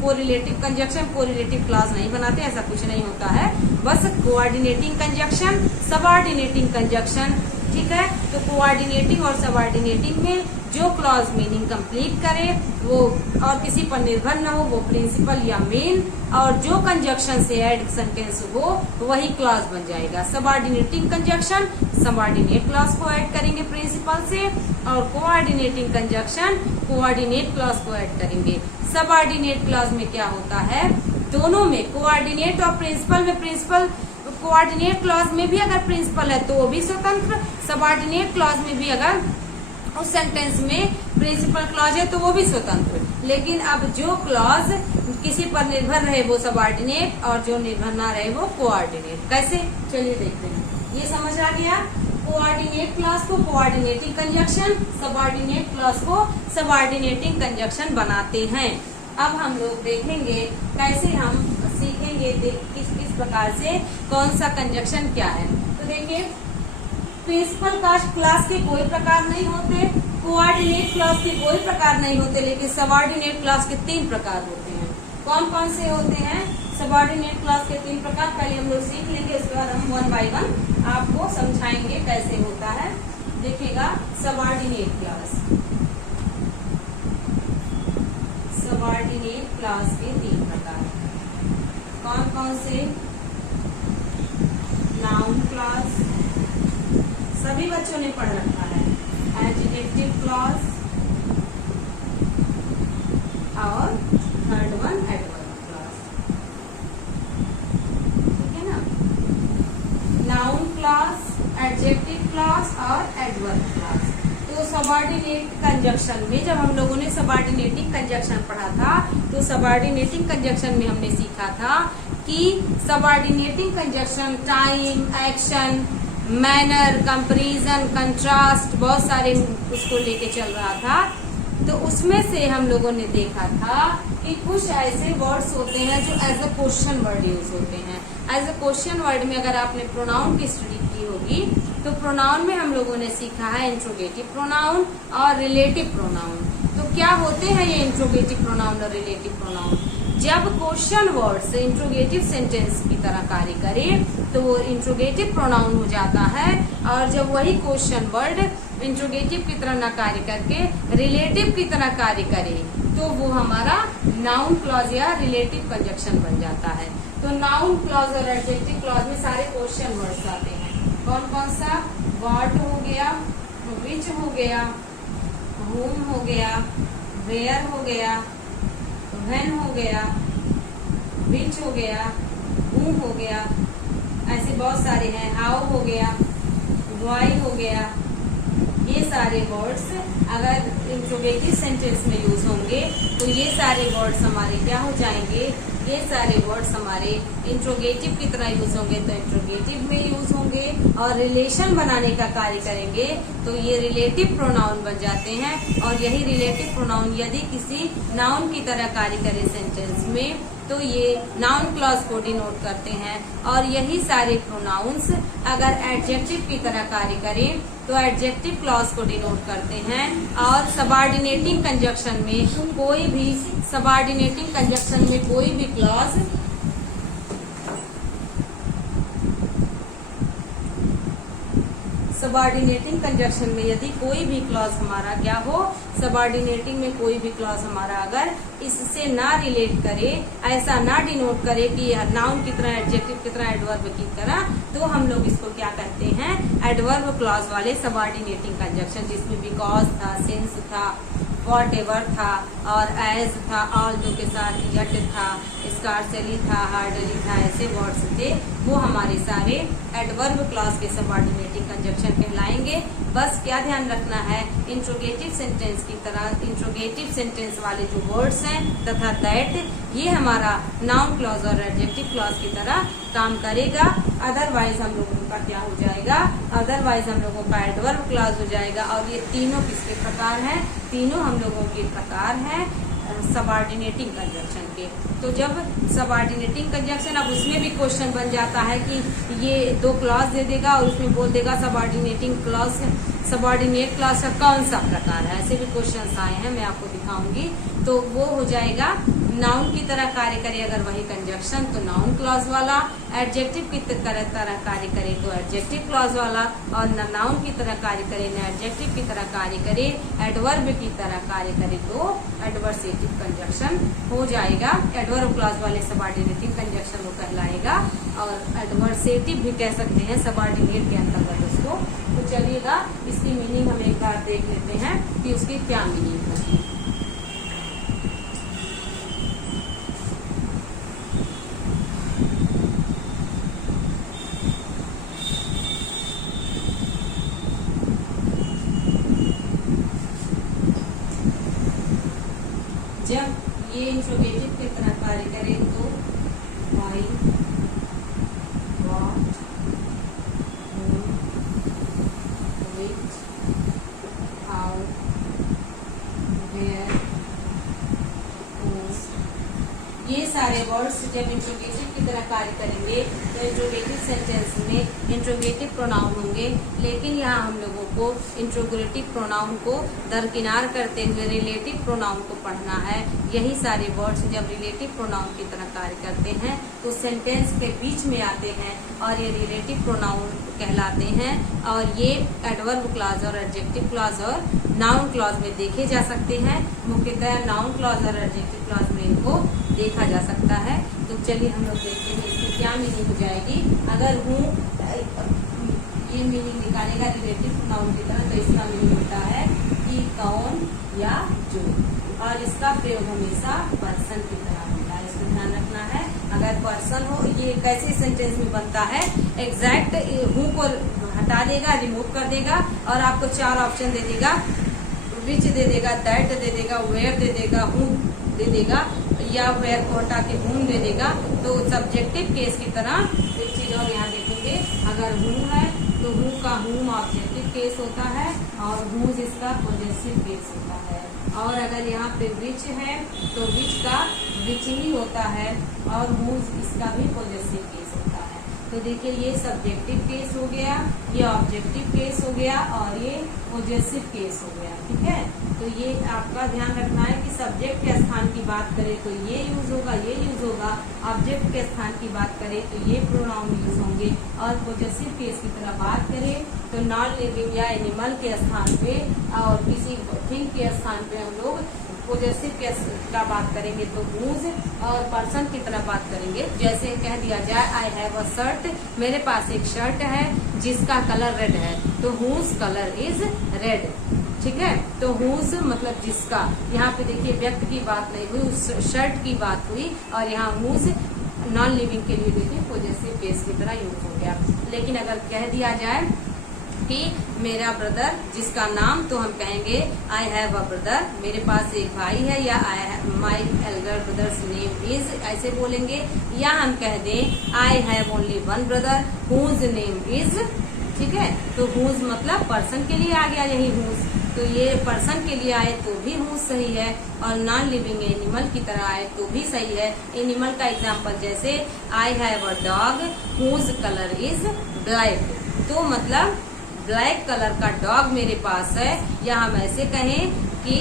कोरिलेटिव कंजक्शन कोरिलेटिव क्लॉज नहीं बनाते। ऐसा कुछ नहीं होता है, बस कोऑर्डिनेटिंग कंजक्शन सबऑर्डिनेटिंग कंजक्शन। ठीक है? तो कोऑर्डिनेटिंग और सबऑर्डिनेटिंग में जो क्लॉज मीनिंग कंप्लीट करे वो और किसी पर निर्भर न हो वो प्रिंसिपल या मेन, और जो कंजक्शन से ऐड सेंटेंस हो वही क्लॉज बन जाएगा। सबऑर्डिनेटिंग कंजक्शन सबऑर्डिनेट क्लॉज को ऐड करेंगे प्रिंसिपल से, और कोऑर्डिनेटिंग कंजक्शन कोऑर्डिनेट क्लॉज को ऐड करेंगे। सबऑर्डिनेट क्लॉज में क्या होता है? दोनों में कोऑर्डिनेट और प्रिंसिपल में, प्रिंसिपल कोऑर्डिनेट क्लॉज में भी अगर प्रिंसिपल है तो वो भी स्वतंत्र, सबऑर्डिनेट क्लॉज में भी अगर उस सेंटेंस में प्रिंसिपल क्लॉज है तो वो भी स्वतंत्र। लेकिन अब जो क्लॉज किसी पर निर्भर रहे वो सबऑर्डिनेट, और जो निर्भर ना रहे वो कोऑर्डिनेट। कैसे? चलिए देखते हैं। ये समझ आ गया? कोऑर्डिनेट क्लॉज को कोऑर्डिनेटिंग कंजक्शन, सबऑर्डिनेट क्लॉज को सबऑर्डिनेटिंग कंजक्शन बनाते हैं। अब हम लोग देखेंगे कैसे हम सीखेंगे किस किस प्रकार से कौन सा कंजक्शन क्या है। तो देखिए, प्रिंसिपल क्लॉज के कोई प्रकार नहीं होते, कोऑर्डिनेट क्लॉज के कोई प्रकार नहीं होते, लेकिन सबऑर्डिनेट क्लॉज के 3 प्रकार होते हैं। कौन कौन से होते हैं सबऑर्डिनेट क्लॉज के? 3 प्रकार पहले हम लोग सीख लेंगे, उसके बाद हम 1 बाय 1 आपको समझाएंगे कैसे होता है। देखिएगा, सबऑर्डिनेट क्लॉज, सबऑर्डिनेट क्लॉज के 3 प्रकार सबऑर्डिनेट कंजक्शन में जब हम लोगों ने सबऑर्डिनेटिंग कंजक्शन पढ़ा था तो सबऑर्डिनेटिंग कंजक्शन में हमने सीखा था कि subordinating conjunction time, action, manner, comparison, contrast, बहुत सारे उसको लेके चल रहा था। तो उसमें से हम लोगों ने देखा था कि कुछ ऐसे वर्ड्स होते हैं जो as a question word use होते हैं। एज अ क्वेश्चन वर्ड में अगर आपने प्रोनाउन की स्टडी की होगी तो प्रोनाउन में हम लोगों ने सीखा है इंट्रोगेटिव प्रोनाउन और रिलेटिव प्रोनाउन। तो क्या होते हैं ये इंट्रोगेटिव प्रोनाउन और रिलेटिव प्रोनाउन? जब क्वेश्चन वर्ड इंट्रोगेटिव सेंटेंस की तरह कार्य करे तो वो इंट्रोगेटिव प्रोनाउन हो जाता है, और जब वही क्वेश्चन वर्ड इंट्रोगेटिव की तरह न कार्य करके रिलेटिव की तरह कार्य करे तो वो हमारा नाउन क्लॉज या रिलेटिव कंजक्शन बन जाता है। तो नाउन क्लॉज और एडजेक्टिव क्लॉज में सारे क्वेश्चन वर्ड्स आते हैं। कौन कौन सा? व्हाट हो गया, विच हो गया, whom हो गया, वेयर हो गया, when हो गया, which हो गया, who हो गया, ऐसे बहुत सारे हैं। how हो गया, why हो गया। ये सारे वर्ड्स अगर इंट्रोगेटिव सेंटेंस में यूज होंगे तो ये सारे वर्ड्स हमारे क्या हो जाएंगे? ये सारे वर्ड्स हमारे इंट्रोगेटिव की तरह यूज होंगे तो इंट्रोगेटिव में यूज होंगे, और रिलेशन बनाने का कार्य करेंगे तो ये रिलेटिव प्रोनाउन बन जाते हैं। और यही रिलेटिव प्रोनाउन यदि किसी नाउन की तरह कार्य करे सेंटेंस में तो ये नाउन क्लॉज को डिनोट करते हैं। और यही सारे प्रोनाउंस अगर एडजेक्टिव की तरह कार्य करें तो एडजेक्टिव क्लॉज को डिनोट करते हैं। और सबऑर्डिनेटिंग कंजक्शन में कोई भी क्लॉज सबऑर्डिनेटिंग कंजक्शन में यदि कोई भी क्लॉज हमारा क्या हो, सबऑर्डिनेटिंग में कोई भी क्लॉज हमारा अगर इससे ना रिलेट करे, ऐसा ना डिनोट करे कि नाउन की तरह, एडजेक्टिव की तरह, एडवर्ब की तरह, तो हम लोग इसको क्या कहते हैं? एडवर्ब क्लॉज वाले सबऑर्डिनेटिंग कंजक्शन, जिसमें बिकॉज था, सिंस था, वॉट एवर था, और एज था, ऑल्दो के साथ यट था, स्कार्सली था, हार्डली था, ऐसे वर्ड्स थे, वो हमारे सारे एडवर्ब क्लॉज के सबऑर्डिनेटिंग कंजक्शन कहलाएंगे। बस क्या ध्यान रखना है, इंट्रोगेटिव सेंटेंस की तरह इंट्रोगेटिव सेंटेंस वाले जो वर्ड्स हैं तथा दैट, ये हमारा नाउन क्लॉज और एडजेक्टिव क्लॉज की तरह काम करेगा। अदरवाइज हम लोगों का क्या हो जाएगा? अदरवाइज हम लोगों का एडवर्ब क्लॉज हो जाएगा। और ये तीनों किसके प्रकार हैं? तीनों हम लोगों के प्रकार हैं सबऑर्डिनेटिंग कंजक्शन के। तो जब सबऑर्डिनेटिंग कंजक्शन, अब उसमें भी क्वेश्चन बन जाता है कि ये दो क्लॉज दे देगा और उसमें बोल देगा सबऑर्डिनेटिंग क्लॉज, सबऑर्डिनेट क्लॉज का कौन सा प्रकार है। ऐसे भी क्वेश्चंस आए हैं, मैं आपको दिखाऊंगी। तो वो हो जाएगा नाउन की तरह कार्य करे अगर वही कंजक्शन तो नाउन क्लॉज वाला, एडजेक्टिव की तरह कार्य करे तो एडजेक्टिव क्लॉज वाला, और न नाउन की तरह कार्य करे न एडजेक्टिव की तरह कार्य करे, एडवर्ब की तरह कार्य करे तो एडवर्सेटिव कंजक्शन हो जाएगा। एडवर्ब क्लॉज वाले सबऑर्डिनेटिव कंजक्शन वो कहलाएगा, और एडवर्सेटिव भी कह सकते हैं सबऑर्डिनेट के अंतर्गत उसको। तो चलिएगा इसकी मीनिंग हम एक बार देख लेते हैं कि उसकी क्या मीनिंग होगी। जब ये इंट्रोगेटिव की तरह कार्य करे तो why, what, whom, which, how, where, who, ये सारे वर्ड्स जब इंट्रोगेटिव की तरह कार्य करेंगे तो इंट्रोगेटिव सेंटेंस में इंट्रोगेटिव प्रोनाउन होंगे। लेकिन यहाँ हम लोगों को इंट्रोगेटिव प्रोनाउन को दरकिनार करते हुए रिलेटिव प्रोनाउन को पढ़ना है। यही सारे वर्ड्स जब रिलेटिव प्रोनाउन की तरह कार्य करते हैं तो सेंटेंस के बीच में आते हैं और ये रिलेटिव प्रोनाउन कहलाते हैं। और ये एडवर्ब क्लॉज और एडजेक्टिव क्लॉज और नाउन क्लॉज में देखे जा सकते हैं। मुख्यतः नाउन क्लॉज और एडजेक्टिव क्लॉज में इनको देखा जा सकता है। तो चलिए हम लोग देखते हैं इसकी क्या मीनिंग हो जाएगी। अगर हूँ ये मीनिंग निकालेगा रिलेटिव प्रोनाउन की तरह तो इसका मीनिंग होता है कि कौन या जो, और इसका प्रयोग हमेशा पर्सन की तरह होता है। इसको ध्यान रखना है। अगर पर्सन हो, ये कैसे सेंटेंस में बनता है, एग्जैक्ट हूँ को हटा देगा, रिमूव कर देगा और आपको 4 ऑप्शन दे देगा, विच दे देगा, दैट दे देगा, वेयर दे देगा, हु दे देगा, या वेयर को हटा के whom दे देगा। तो सब्जेक्टिव केस की तरह एक चीज और यहाँ देखेंगे, अगर who है तो who का whom ऑब्जेक्टिव केस होता है और whose इसका पॉजेसिव केस होता है। और अगर यहाँ पे which है तो which का which ही होता है और whose इसका भी पॉजेसिव केस होता है। तो देखिए ये सब्जेक्टिव केस हो गया, ये ऑब्जेक्टिव केस हो गया और ये पॉजेसिव केस हो गया। ठीक है, तो ये आपका ध्यान रखना है कि सब्जेक्ट के स्थान की बात करें तो ये यूज होगा, ये यूज होगा, ऑब्जेक्ट के स्थान की बात करें तो ये प्रोनाउन यूज होंगे और पॉजेसिव केस की तरह बात करें तो नॉन लिविंग या एनिमल के स्थान पे और किसी थिंग के स्थान पे हम लोग पॉजेसिव केस का बात करेंगे तो whose, और पर्सन की तरह बात करेंगे। जैसे कह दिया जाए आई हैव अ शर्ट, मेरे पास एक शर्ट है जिसका कलर रेड है, तो whose कलर इज रेड। ठीक है, तो whose मतलब जिसका, यहाँ पे देखिए व्यक्ति की बात नहीं हुई, उस शर्ट की बात हुई और यहाँ whose नॉन लिविंग के लिए देखिए पॉजेसिव केस की तरह यूज हो गया। लेकिन अगर कह दिया जाए कि मेरा ब्रदर जिसका नाम, तो हम कहेंगे आई हैव अ ब्रदर, मेरे पास एक भाई है, या my elder brother's name is, ऐसे बोलेंगे। या हम कह दें I have only one brother whose name is. ठीक है, तो हुज मतलब पर्सन के लिए आ गया यही हुज, तो ये पर्सन के लिए आए तो भी हुज सही है और नॉन लिविंग एनिमल की तरह आए तो भी सही है। एनिमल का एग्जाम्पल जैसे I have a dog whose colour is black, तो मतलब ब्लैक कलर का डॉग मेरे पास है। या हम ऐसे कहें कि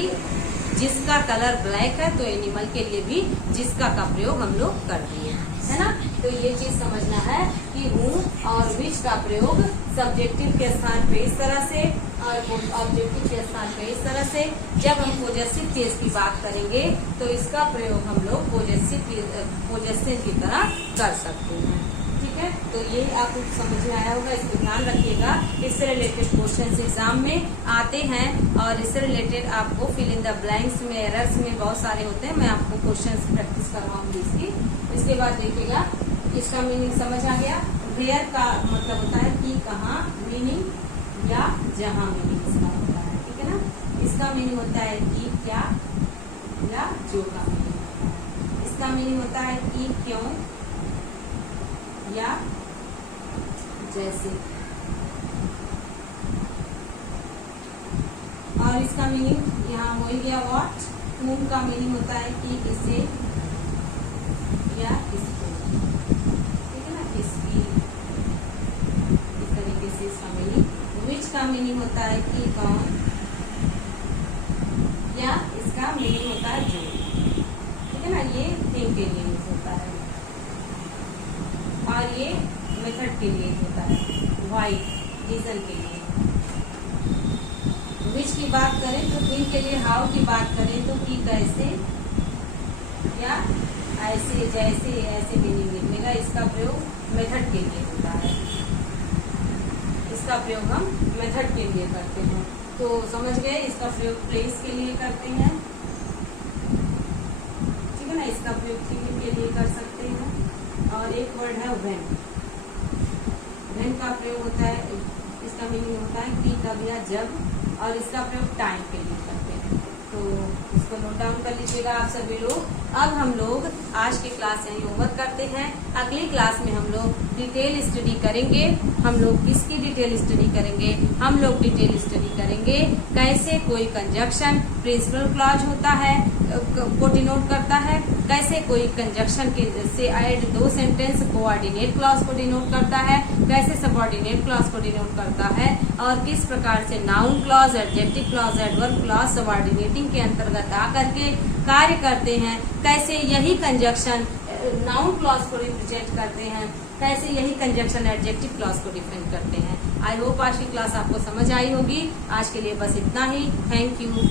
जिसका कलर ब्लैक है, तो एनिमल के लिए भी जिसका का प्रयोग हम लोग करते हैं, है ना। तो ये चीज समझना है कि हूँ और विच का प्रयोग सब्जेक्टिव के स्थान पे इस तरह से और ऑब्जेक्टिव के स्थान पे इस तरह से। जब हम पॉजेसिव केस की बात करेंगे तो इसका प्रयोग हम लोग पॉजेसिव की तरह कर सकते हैं। ठीक है, तो ये आपको समझ में आया होगा, इसको ध्यान रखिएगा। इससे रिलेटेड क्वेश्चंस एग्जाम में आते हैं और इससे रिलेटेड आपको फिल इन द ब्लैंक्स में, एरर्स में बहुत सारे होते हैं। मैं आपको क्वेश्चंस प्रैक्टिस करवाऊंगी इसकी। इसके बाद देखिएगा, इसका मीनिंग समझ आ गया। वेयर का मतलब होता है कि कहाँ, मीनिंग या जहाँ मीनिंग इसका होता है। ठीक है ना, इसका मीनिंग होता है कि क्या या जो का मीनिंग। इसका मीनिंग होता है कि क्यों या जैसे। और इसका मीनिंग यहाँ हो गया व्हाट। whom का मीनिंग होता है कि इसे या इसको। ठीक है ना, इसकी, इस तरीके से इसका मीनिंग। which का मीनिंग होता है कि कौन, या इसका मीनिंग होता है जो। ठीक है ना, ये थिंग के लिए यूज होता है और ये मेथड के लिए होता है, व्हाई रीजन के लिए। विच की बात करें तो थिंग के लिए, हाउ की बात करें तो कि कैसे या ऐसे, जैसे, ऐसे मीनिंग निकलेगा। इसका प्रयोग मेथड के लिए होता है, इसका प्रयोग हम मेथड के लिए करते हैं। तो समझ गए, इसका प्रयोग प्लेस के लिए करते हैं। ठीक है ना, इसका प्रयोग थिंग के लिए कर सकते हैं। और एक वर्ड है व्हेन। व्हेन का प्रयोग होता है, इसका मीनिंग होता है कि कब या जब, और इसका प्रयोग टाइम के लिए करते हैं। तो इसको नोट डाउन कर लीजिएगा आप सभी लोग। अब हम लोग आज की क्लास यहीं ओवर करते हैं। अगली क्लास में हम लोग डिटेल स्टडी करेंगे। हम लोग किसकी डिटेल स्टडी करेंगे, हम लोग डिटेल स्टडी करेंगे कैसे कोई कंजक्शन प्रिंसिपल क्लॉज होता है को डिनोट करता है, कैसे कोई कंजक्शन के से ऐड 2 सेंटेंस कोऑर्डिनेट क्लॉज को डिनोट करता है, कैसे सबऑर्डिनेट क्लॉज को डिनोट करता है, और किस प्रकार से noun clause, adjective clause, adverb clause subordinating के अंतर्गत आकर के कार्य करते हैं, कैसे यही कंजक्शन नाउन क्लॉज को रिप्रेजेंट करते हैं, कैसे यही कंजक्शन एडजेक्टिव क्लॉज को डिफेंड करते हैं। आई होप आज की क्लास आपको समझ आई होगी। आज के लिए बस इतना ही। Thank you.